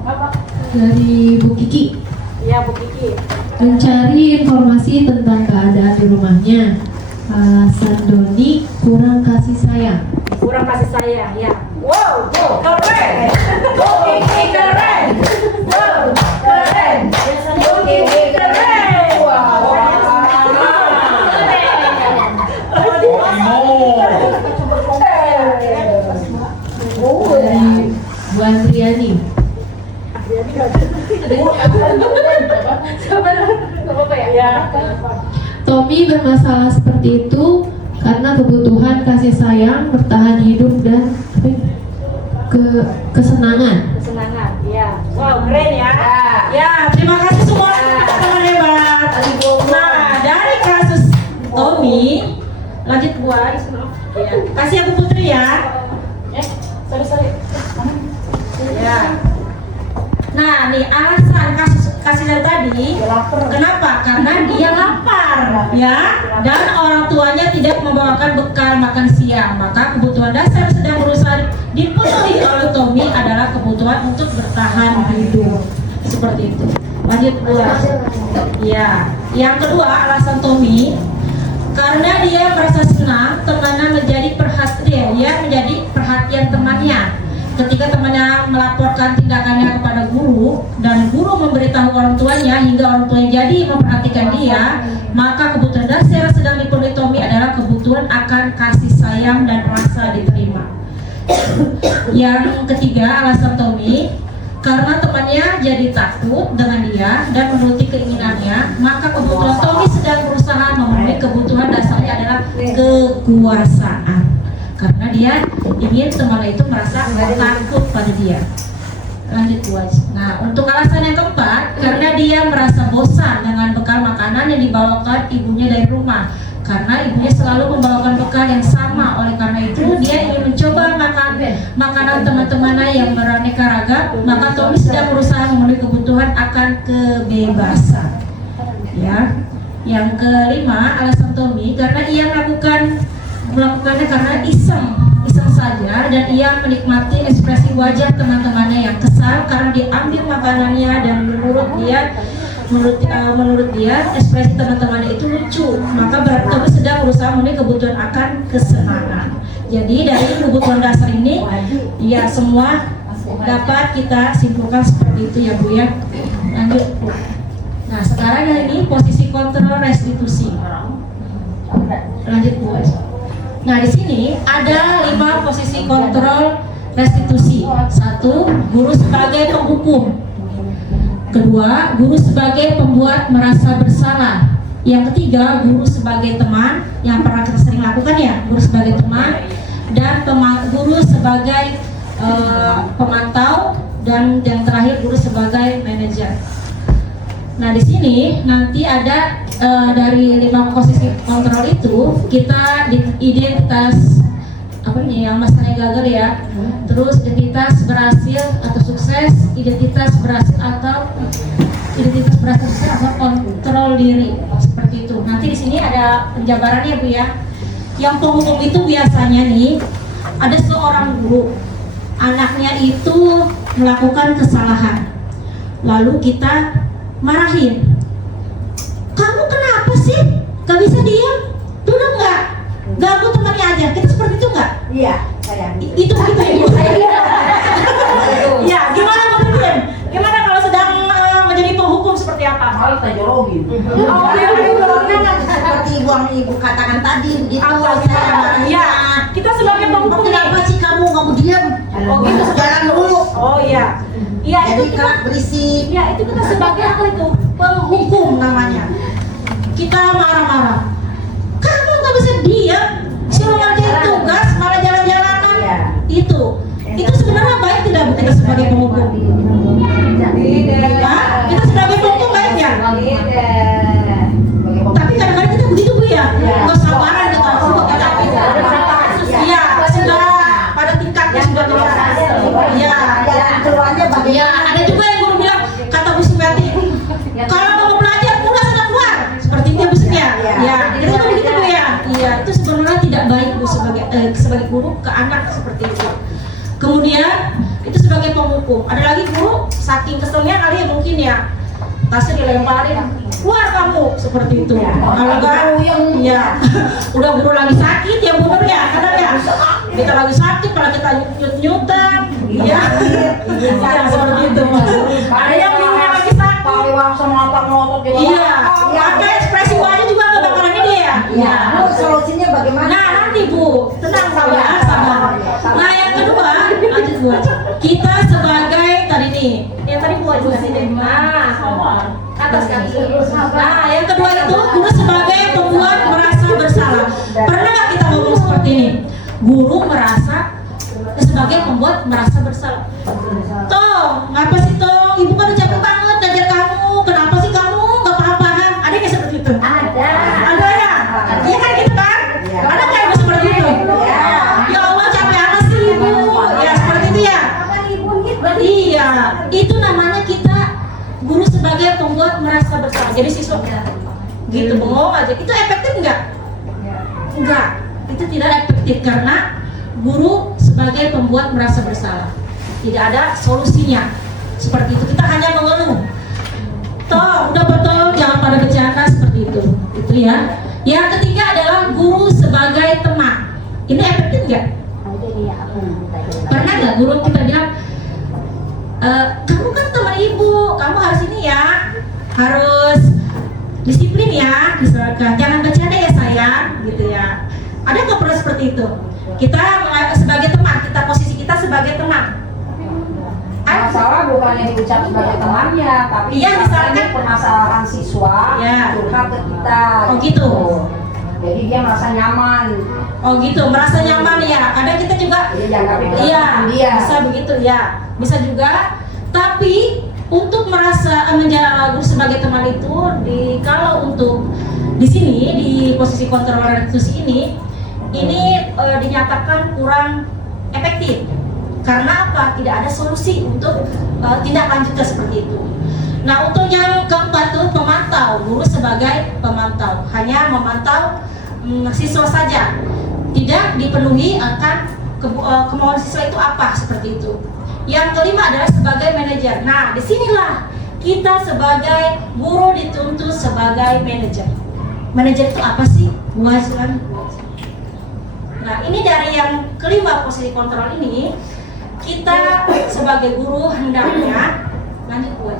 Bapak. Dari Bu Kiki. Ya, Bu Kiki. Mencari informasi tentang keadaan di rumahnya. Sandoni kurang kasih sayang. Kurang kasih sayang, ya. Wow, keren. Bu Kiki keren. Wow, keren. Bu Kiki keren. Wow. Dari Bu Andriani. Ya. Tommy bermasalah seperti itu karena kebutuhan kasih sayang, bertahan hidup dan kesenangan. Kesenangan, ya. Wow, keren ya. Ya, terima kasih semua teman-teman hebat. Nah, dari kasus Tommy, lanjut buat. Ya. Kasih aku Putri ya. Sorry. Ya. Nah, nih alasan kasus yang tadi, kenapa? Karena dia lapar, ya, dan orang tuanya tidak membawakan bekal makan siang. Maka kebutuhan dasar yang sedang berusaha dipenuhi oleh Tommy adalah kebutuhan untuk bertahan hidup. Seperti itu. Lanjut buat. Ya. Yang kedua, alasan Tommy, karena dia merasa senang temannya menjadi perhatian temannya. Ketika temannya melaporkan tindakannya kepada guru dan guru memberitahu orang tuanya hingga orang tuanya jadi memperhatikan dia, maka kebutuhan dasar yang sedang dipenuhi Tommy adalah kebutuhan akan kasih sayang dan rasa diterima. Yang ketiga, alasan Tommy, karena temannya jadi takut dengan dia dan menuruti keinginannya, maka kebutuhan Tommy sedang berusaha memenuhi kebutuhan dasarnya adalah kekuasaan. Karena dia ingin temannya itu merasa takut pada dia. Lanjut buat. Nah, untuk alasan yang keempat, karena dia merasa bosan dengan bekal makanan yang dibawakan ibunya dari rumah. Karena ibunya selalu membawakan bekal yang sama, oleh karena itu dia ingin mencoba makanan teman-temannya yang beraneka ragam. Maka Tommy sedang berusaha memenuhi kebutuhan akan kebebasan. Ya. Yang kelima, alasan Tommy, karena ia melakukannya karena iseng saja, dan ia menikmati ekspresi wajah teman-temannya yang kesal karena diambil makanannya, dan menurut dia ekspresi teman-temannya itu lucu. Maka berarti Tommy sedang berusaha memenuhi kebutuhan akan kesenangan. Jadi dari kebutuhan dasar ini ya semua dapat kita simpulkan seperti itu ya Bu ya. Lanjut Bu. Nah, sekarang yang ini posisi kontrol restitusi. Lanjut Bu. Nah, di sini ada 5 posisi kontrol restitusi. 1, guru sebagai penghukum. Kedua, guru sebagai pembuat merasa bersalah. Yang ketiga, guru sebagai teman, yang pernah kita sering lakukan ya, guru sebagai teman, dan guru sebagai pemantau, dan yang terakhir guru sebagai manajer. Nah, di sini nanti ada dari 5 posisi kontrol itu kita identitas yang masalahnya gagal ya, terus identitas berhasil atau sukses, identitas berhasil atau kontrol diri, seperti itu. Nanti di sini ada penjabarannya Bu ya. Yang penghukum itu biasanya nih ada seorang guru, anaknya itu melakukan kesalahan, lalu kita marahin. Kamu kenapa sih? Gak bisa diam? Duduk nggak? Ganggu temannya aja. Kita seperti itu nggak? Iya, saya. Itu gitu ya Bu. Ya, gimana Bu Pipin? Gimana kalau sedang menjadi penghukum seperti apa? Harus saya jorogin. Seperti ibu katakan tadi begitu. Iya, kita sebagai penghukum. Kenapa sih kamu diam? Oh gitu, jalan dulu. Oh iya. Iya, Jadi itu kelak berisik. ya itu kita sebagai apa itu? Penghukum namanya. Kita marah-marah. Kamu nggak bisa diam, suruh ngerjain tugas malah jalan-jalanan. Itu sebenarnya baik tidak Bu kita sebagai penghukum? Hah? Kita sebagai penghukum baik ya? Tapi kadang-kadang kita begitu Bu ya, nggak sabaran kita. Iya, sudah pada tingkatnya sudah toleransi. Iya. Ya, ada juga yang guru bilang, kata Bu Sumiati, kalau mau belajar pulang sana keluar, seperti itu Bu Sumiati. Ya, itu kan begitu Bu ya. Iya, itu sebenarnya tidak baik Bu sebagai guru ke anak seperti itu. Kemudian itu sebagai penghukum. Ada lagi guru saking keselnya kali ya mungkin ya, tasnya dilemparin, keluar kamu, seperti itu. Kalau enggak, ya udah guru lagi sakit ya bener ya, kadang ya kita lagi sakit, kalau kita nyut-nyutan, ya seperti itu. Ada yang gurunya lagi sakit, iya, maka ekspresi wajah juga nggak bakalan ini ya. Ya, solusinya bagaimana? Nah nanti Bu, tenang sabar. Nah yang kedua, lanjut Bu, kita sebagai tadi nih, yang tadi Bu juga sini. Nah, atas kan. Nah yang kedua itu guru sebagai pembuat merasa bersalah. Pernah nggak kita ngomong seperti ini? Guru merasa sebagai pembuat merasa bersalah. Toh, ngapa sih toh? Ibu kan udah capek banget ngajar kamu. Kenapa sih kamu nggak paham-paham? Ada yang seperti itu? Ada. Ada ya? Iya kan gitu kan? Iya. Ada nggak ibu seperti itu? Iya. Ya Allah capek amat sih ibu. Ya seperti itu ya. Apa ibu gitu? Iya, itu namanya kita guru sebagai pembuat merasa bersalah. Jadi siswa gitu bengong aja. Itu efektif nggak? Enggak. Itu tidak efektif karena guru sebagai pembuat merasa bersalah. Tidak ada solusinya. Seperti itu, kita hanya mengeluh. Toh, udah betul, jangan pada bercanda seperti itu. Itu ya. Yang ketiga adalah guru sebagai teman. Ini efektif nggak? Pernah nggak guru kita bilang, kamu kan teman ibu, kamu harus ini ya, harus disiplin ya, misalkan jangan bercanda ya sayang, gitu ya. Ada nggak pernah seperti itu? Kita sebagai teman, kita posisi kita sebagai teman. Masalah bukannya diucap sebagai temannya, tapi Iya, misalkan permasalahan siswa Ya. curhat ke kita. Oh gitu. Jadi dia merasa nyaman. Oh gitu, merasa nyaman ya. Kadang kita juga Dia jangan iya, dia. bisa begitu ya. Bisa juga. Tapi untuk merasa menjadi sebagai teman itu kalau untuk di sini di posisi kontroler institusi ini dinyatakan kurang efektif. Karena apa? Tidak ada solusi untuk tindak lanjutnya seperti itu. Nah, untuk yang keempat tuh pemantau, guru sebagai pemantau, hanya memantau siswa saja, tidak dipenuhi akan kemauan siswa itu apa seperti itu. Yang kelima adalah sebagai manajer. Nah, disinilah kita sebagai guru dituntut sebagai manajer. Manajer itu apa sih? Buat Nah, ini dari yang kelima posisi kontrol ini, kita sebagai guru hendaknya lanjut buat.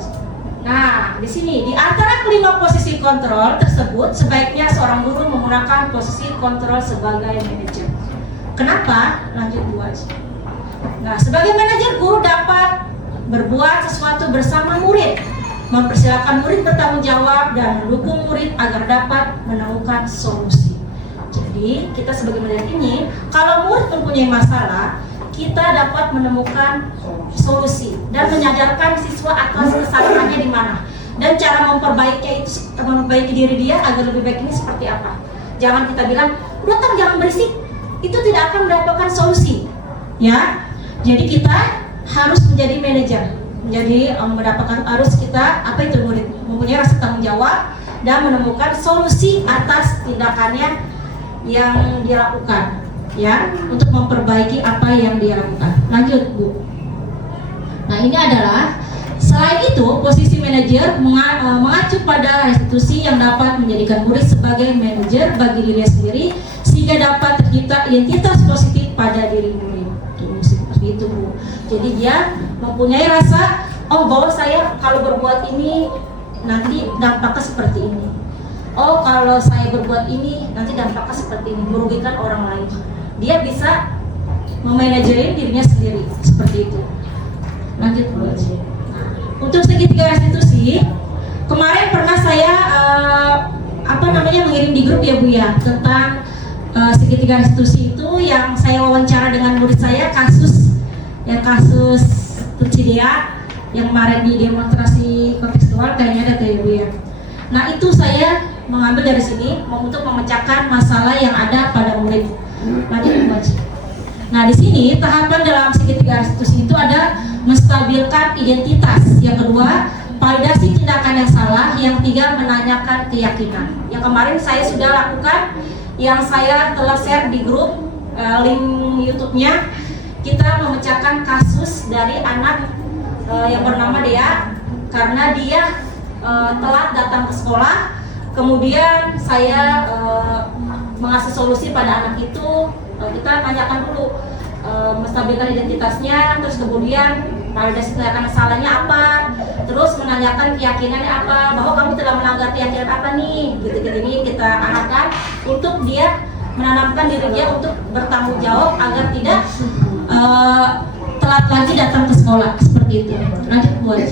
Nah, di sini di antara kelima posisi kontrol tersebut sebaiknya seorang guru menggunakan posisi kontrol sebagai manajer. Kenapa? Lanjut buat. Nah, sebagai manajer guru dapat berbuat sesuatu bersama murid, mempersilahkan murid bertanggung jawab dan mendukung murid agar dapat menemukan solusi. Jadi, kita sebagai manajer ini, kalau murid mempunyai masalah, kita dapat menemukan solusi dan menyadarkan siswa atas kesalahannya di mana dan cara memperbaiki diri dia agar lebih baik ini seperti apa. Jangan kita bilang, udah kan jangan berisik, itu tidak akan mendapatkan solusi, ya. Jadi kita harus menjadi manajer, menjadi harus kita itu murid mempunyai rasa tanggung jawab dan menemukan solusi atas tindakannya yang dilakukan, ya, untuk memperbaiki apa yang dia lakukan. Lanjut, Bu. Nah, ini adalah selain itu posisi manajer mengacu pada institusi yang dapat menjadikan murid sebagai manajer bagi dirinya sendiri sehingga dapat tercipta identitas positif pada diri murid. Seperti itu, Bu. Jadi dia mempunyai rasa, oh bahwa saya kalau berbuat ini nanti dampaknya seperti ini. Oh kalau saya berbuat ini nanti dampaknya seperti ini, merugikan orang lain. Dia bisa memanajerin dirinya sendiri seperti itu. Lanjut, Bu. Untuk segitiga institusi, kemarin pernah saya mengirim di grup ya, Bu ya, tentang segitiga institusi itu yang saya wawancara dengan murid saya kasus Cidea yang kemarin di demonstrasi kontekstual kayaknya ada ya, Bu ya. Nah, itu saya mengambil dari sini untuk memecahkan masalah yang ada pada murid. Lanjut, Bu. Nah, di sini tahapan dalam segitiga institusi itu ada menstabilkan identitas. Yang kedua, validasi tindakan yang salah. Yang tiga, menanyakan keyakinan. Yang kemarin saya sudah lakukan, yang saya telah share di grup link YouTube-nya. Kita memecahkan kasus dari anak yang bernama Dea karena dia telat datang ke sekolah. Kemudian saya mengasih solusi pada anak itu. Kita tanyakan dulu menstabilkan identitasnya, terus kemudian validasi tindakan salahnya apa, terus menanyakan keyakinannya apa, bahwa kamu telah melanggar keyakinan apa nih, gitu-gitu. Ini kita arahkan untuk dia menanamkan diri dia untuk bertanggung jawab agar tidak telat lagi datang ke sekolah seperti itu. Lanjut, buat.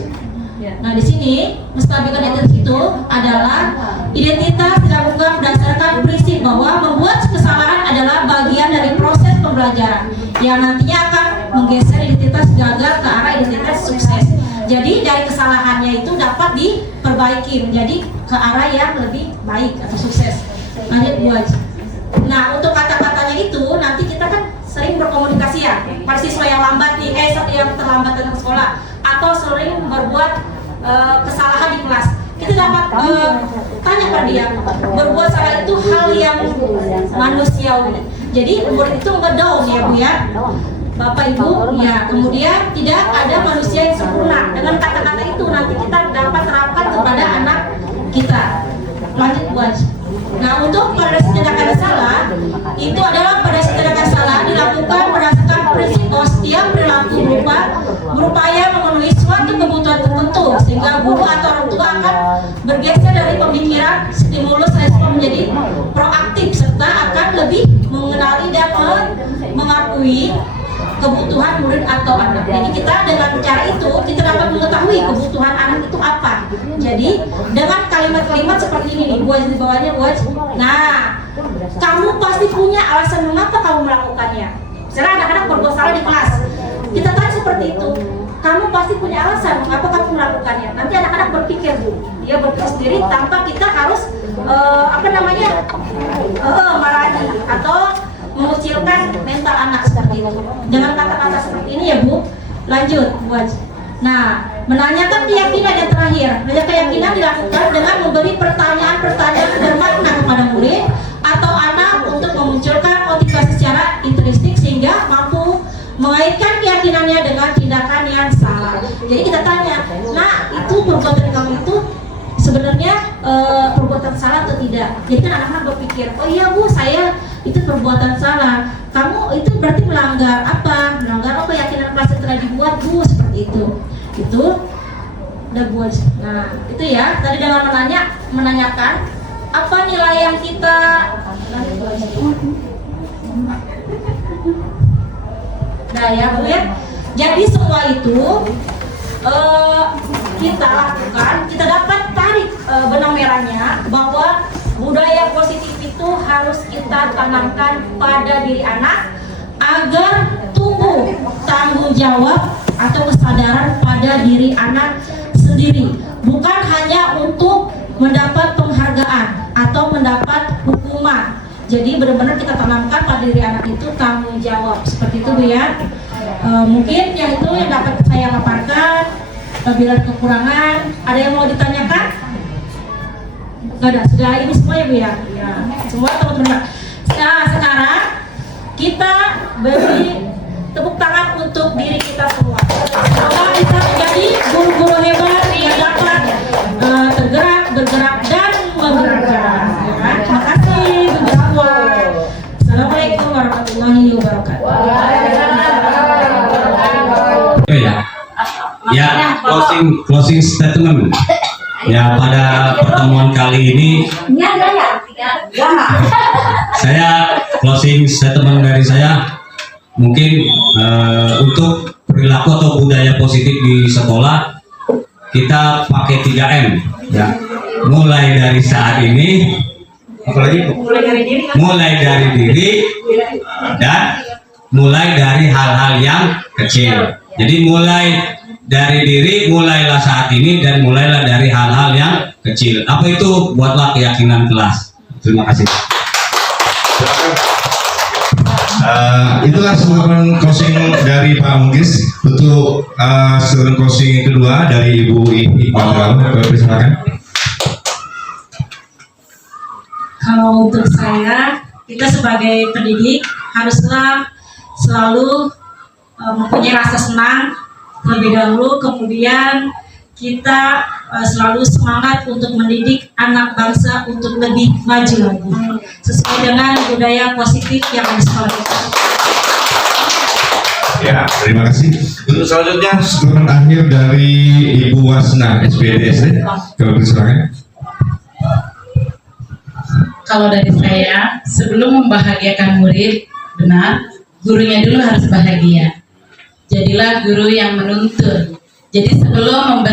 Nah, di sini menstabilkan identitas itu adalah identitas dilakukan berdasarkan prinsip bahwa membuat kesalahan adalah bagian dari proses pembelajaran yang nantinya akan menggeser identitas gagal dapat diperbaiki menjadi ke arah yang lebih baik atau sukses. Lanjut Bu Haji. Nah, untuk kata-katanya itu nanti kita kan sering berkomunikasi ya, pada siswa yang lambat nih, yang terlambat datang ke sekolah atau sering berbuat kesalahan di kelas. Kita dapat tanya pada dia, berbuat salah itu hal yang manusiawi. Jadi murid itu ngedown ya Bu ya, Bapak Ibu ya. Kemudian tidak ada manusia yang sempurna. Dengan kata-kata itu nanti kita dapat terapkan kepada anak kita. Lanjut Bu Haji. Nah, untuk pada tindakan salah itu adalah pada tindakan salah dilakukan berdasarkan prinsip bahwa setiap perilaku berupaya memenuhi suatu kebutuhan tertentu, sehingga guru atau orang tua akan bergeser dari pemikiran stimulus respon menjadi proaktif serta akan lebih mengenali dan mengakui kebutuhan murid atau anak. Jadi kita dengan cara itu kita dapat mengetahui kebutuhan anak itu apa. Jadi dengan kalimat-kalimat seperti ini nih, buat di bawahnya buat. Nah, kamu pasti punya alasan mengapa kamu melakukannya. Misalnya anak-anak berbuat salah di kelas, kita tanya seperti itu. Kamu pasti punya alasan mengapa kamu melakukannya. Nanti anak-anak berpikir Bu, dia berpikir sendiri tanpa kita harus marahi atau mengucilkan mental anak seperti itu. Dengan kata-kata seperti ini ya Bu. Lanjut Bu Haji. Nah, menanyakan keyakinan yang terakhir. Keyakinan dilakukan dengan memberi pertanyaan-pertanyaan bermakna kepada murid atau anak untuk memunculkan motivasi secara intrinsik sehingga mampu mengaitkan keyakinannya dengan tindakan yang salah. Jadi kita tanya, nah itu perbuatan kamu itu sebenarnya perbuatan salah atau tidak? Jadi kan anak-anak berpikir, oh iya Bu, saya itu perbuatan salah. Kamu itu berarti melanggar apa? Melanggar keyakinan kelas yang telah dibuat Bu, seperti itu. Itu udah buat. Nah, itu ya. Tadi dengan menanyakan apa nilai yang kita nah ya Bu ya. Jadi semua itu kita lakukan, kita dapat tarik benang merahnya bahwa budaya positif itu harus kita tanamkan pada diri anak agar tumbuh tanggung jawab atau kesadaran pada diri anak sendiri, bukan hanya untuk mendapat penghargaan atau mendapat hukuman. Jadi benar-benar kita tanamkan pada diri anak itu tanggung jawab, seperti itu Bu ya. Mungkin yang itu yang dapat saya paparkan. Bila kekurangan, ada yang mau ditanyakan? Gak ada, sudah ini semua ya Bu ya? Ya, semua teman-teman. Nah, sekarang kita beri tepuk tangan untuk diri kita semua. Semoga kita menjadi guru-guru hebat yang dapat bergerak dan menggerakkan. Ya, terima kasih. Assalamualaikum warahmatullahi wabarakatuh. Ya, closing statement. Ya, pada pertemuan kali ini saya closing statement dari saya mungkin untuk perilaku atau budaya positif di sekolah kita pakai 3M ya. Mulai dari saat ini, apalagi mulai dari diri dan mulai dari hal-hal yang kecil. Jadi mulai dari diri, mulailah saat ini dan mulailah dari hal-hal yang kecil. Apa itu? Buatlah keyakinan kelas. Terima kasih. Itulah slogan closing dari Pak Mugis. Untuk slogan closing kedua dari Ibu Iqbal, silakan. Kalau untuk saya, kita sebagai pendidik haruslah selalu mempunyai rasa senang terlebih dahulu, kemudian kita selalu semangat untuk mendidik anak bangsa untuk lebih maju lagi sesuai dengan budaya positif yang ada di sekolah kita. Ya, terima kasih. Untuk selanjutnya slogan akhir dari Ibu Wasna SPDSD. Kalau silakan. Kalau dari saya, sebelum membahagiakan murid, benar, gurunya dulu harus bahagia. Jadilah guru yang menuntun. Jadi sebelum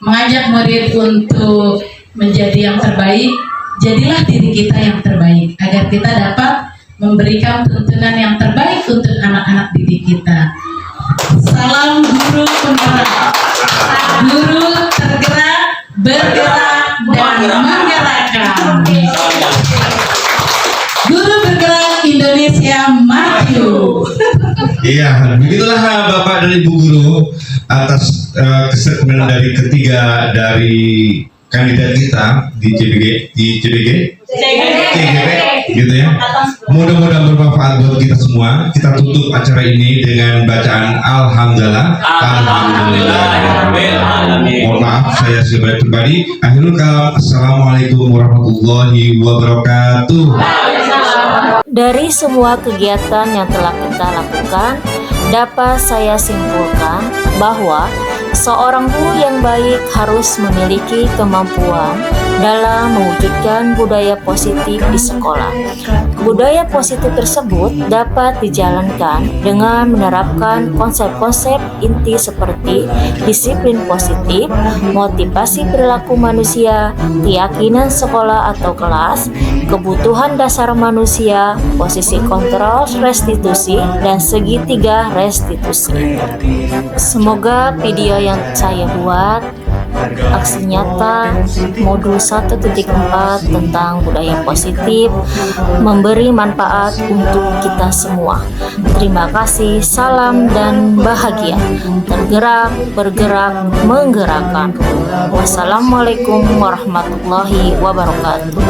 mengajak murid untuk menjadi yang terbaik, jadilah diri kita yang terbaik agar kita dapat memberikan tuntunan yang terbaik untuk anak-anak didik kita. Salam guru penerang, guru bergerak dan menggerakkan. Guru bergerak Indonesia maju. Iya, begitulah Bapak dan Ibu Guru atas kesepakatan dari ketiga dari kandidat kita di CGP, gitu ya. Mudah-mudahan bermanfaat buat kita semua. Kita tutup acara ini dengan bacaan Alhamdulillah. Mohon maaf saya sebagai pribadi. Akhirul kalam. Assalamualaikum warahmatullahi wabarakatuh. Dari semua kegiatan yang telah kita lakukan, dapat saya simpulkan bahwa seorang guru yang baik harus memiliki kemampuan dalam mewujudkan budaya positif di sekolah. Budaya positif tersebut dapat dijalankan dengan menerapkan konsep-konsep inti seperti disiplin positif, motivasi perilaku manusia, keyakinan sekolah atau kelas, kebutuhan dasar manusia, posisi kontrol restitusi, dan segitiga restitusi. Semoga video yang saya buat aksi nyata modul 1.4 tentang budaya positif memberi manfaat untuk kita semua. Terima kasih, salam dan bahagia. Tergerak, bergerak, menggerakkan. Wassalamualaikum warahmatullahi wabarakatuh.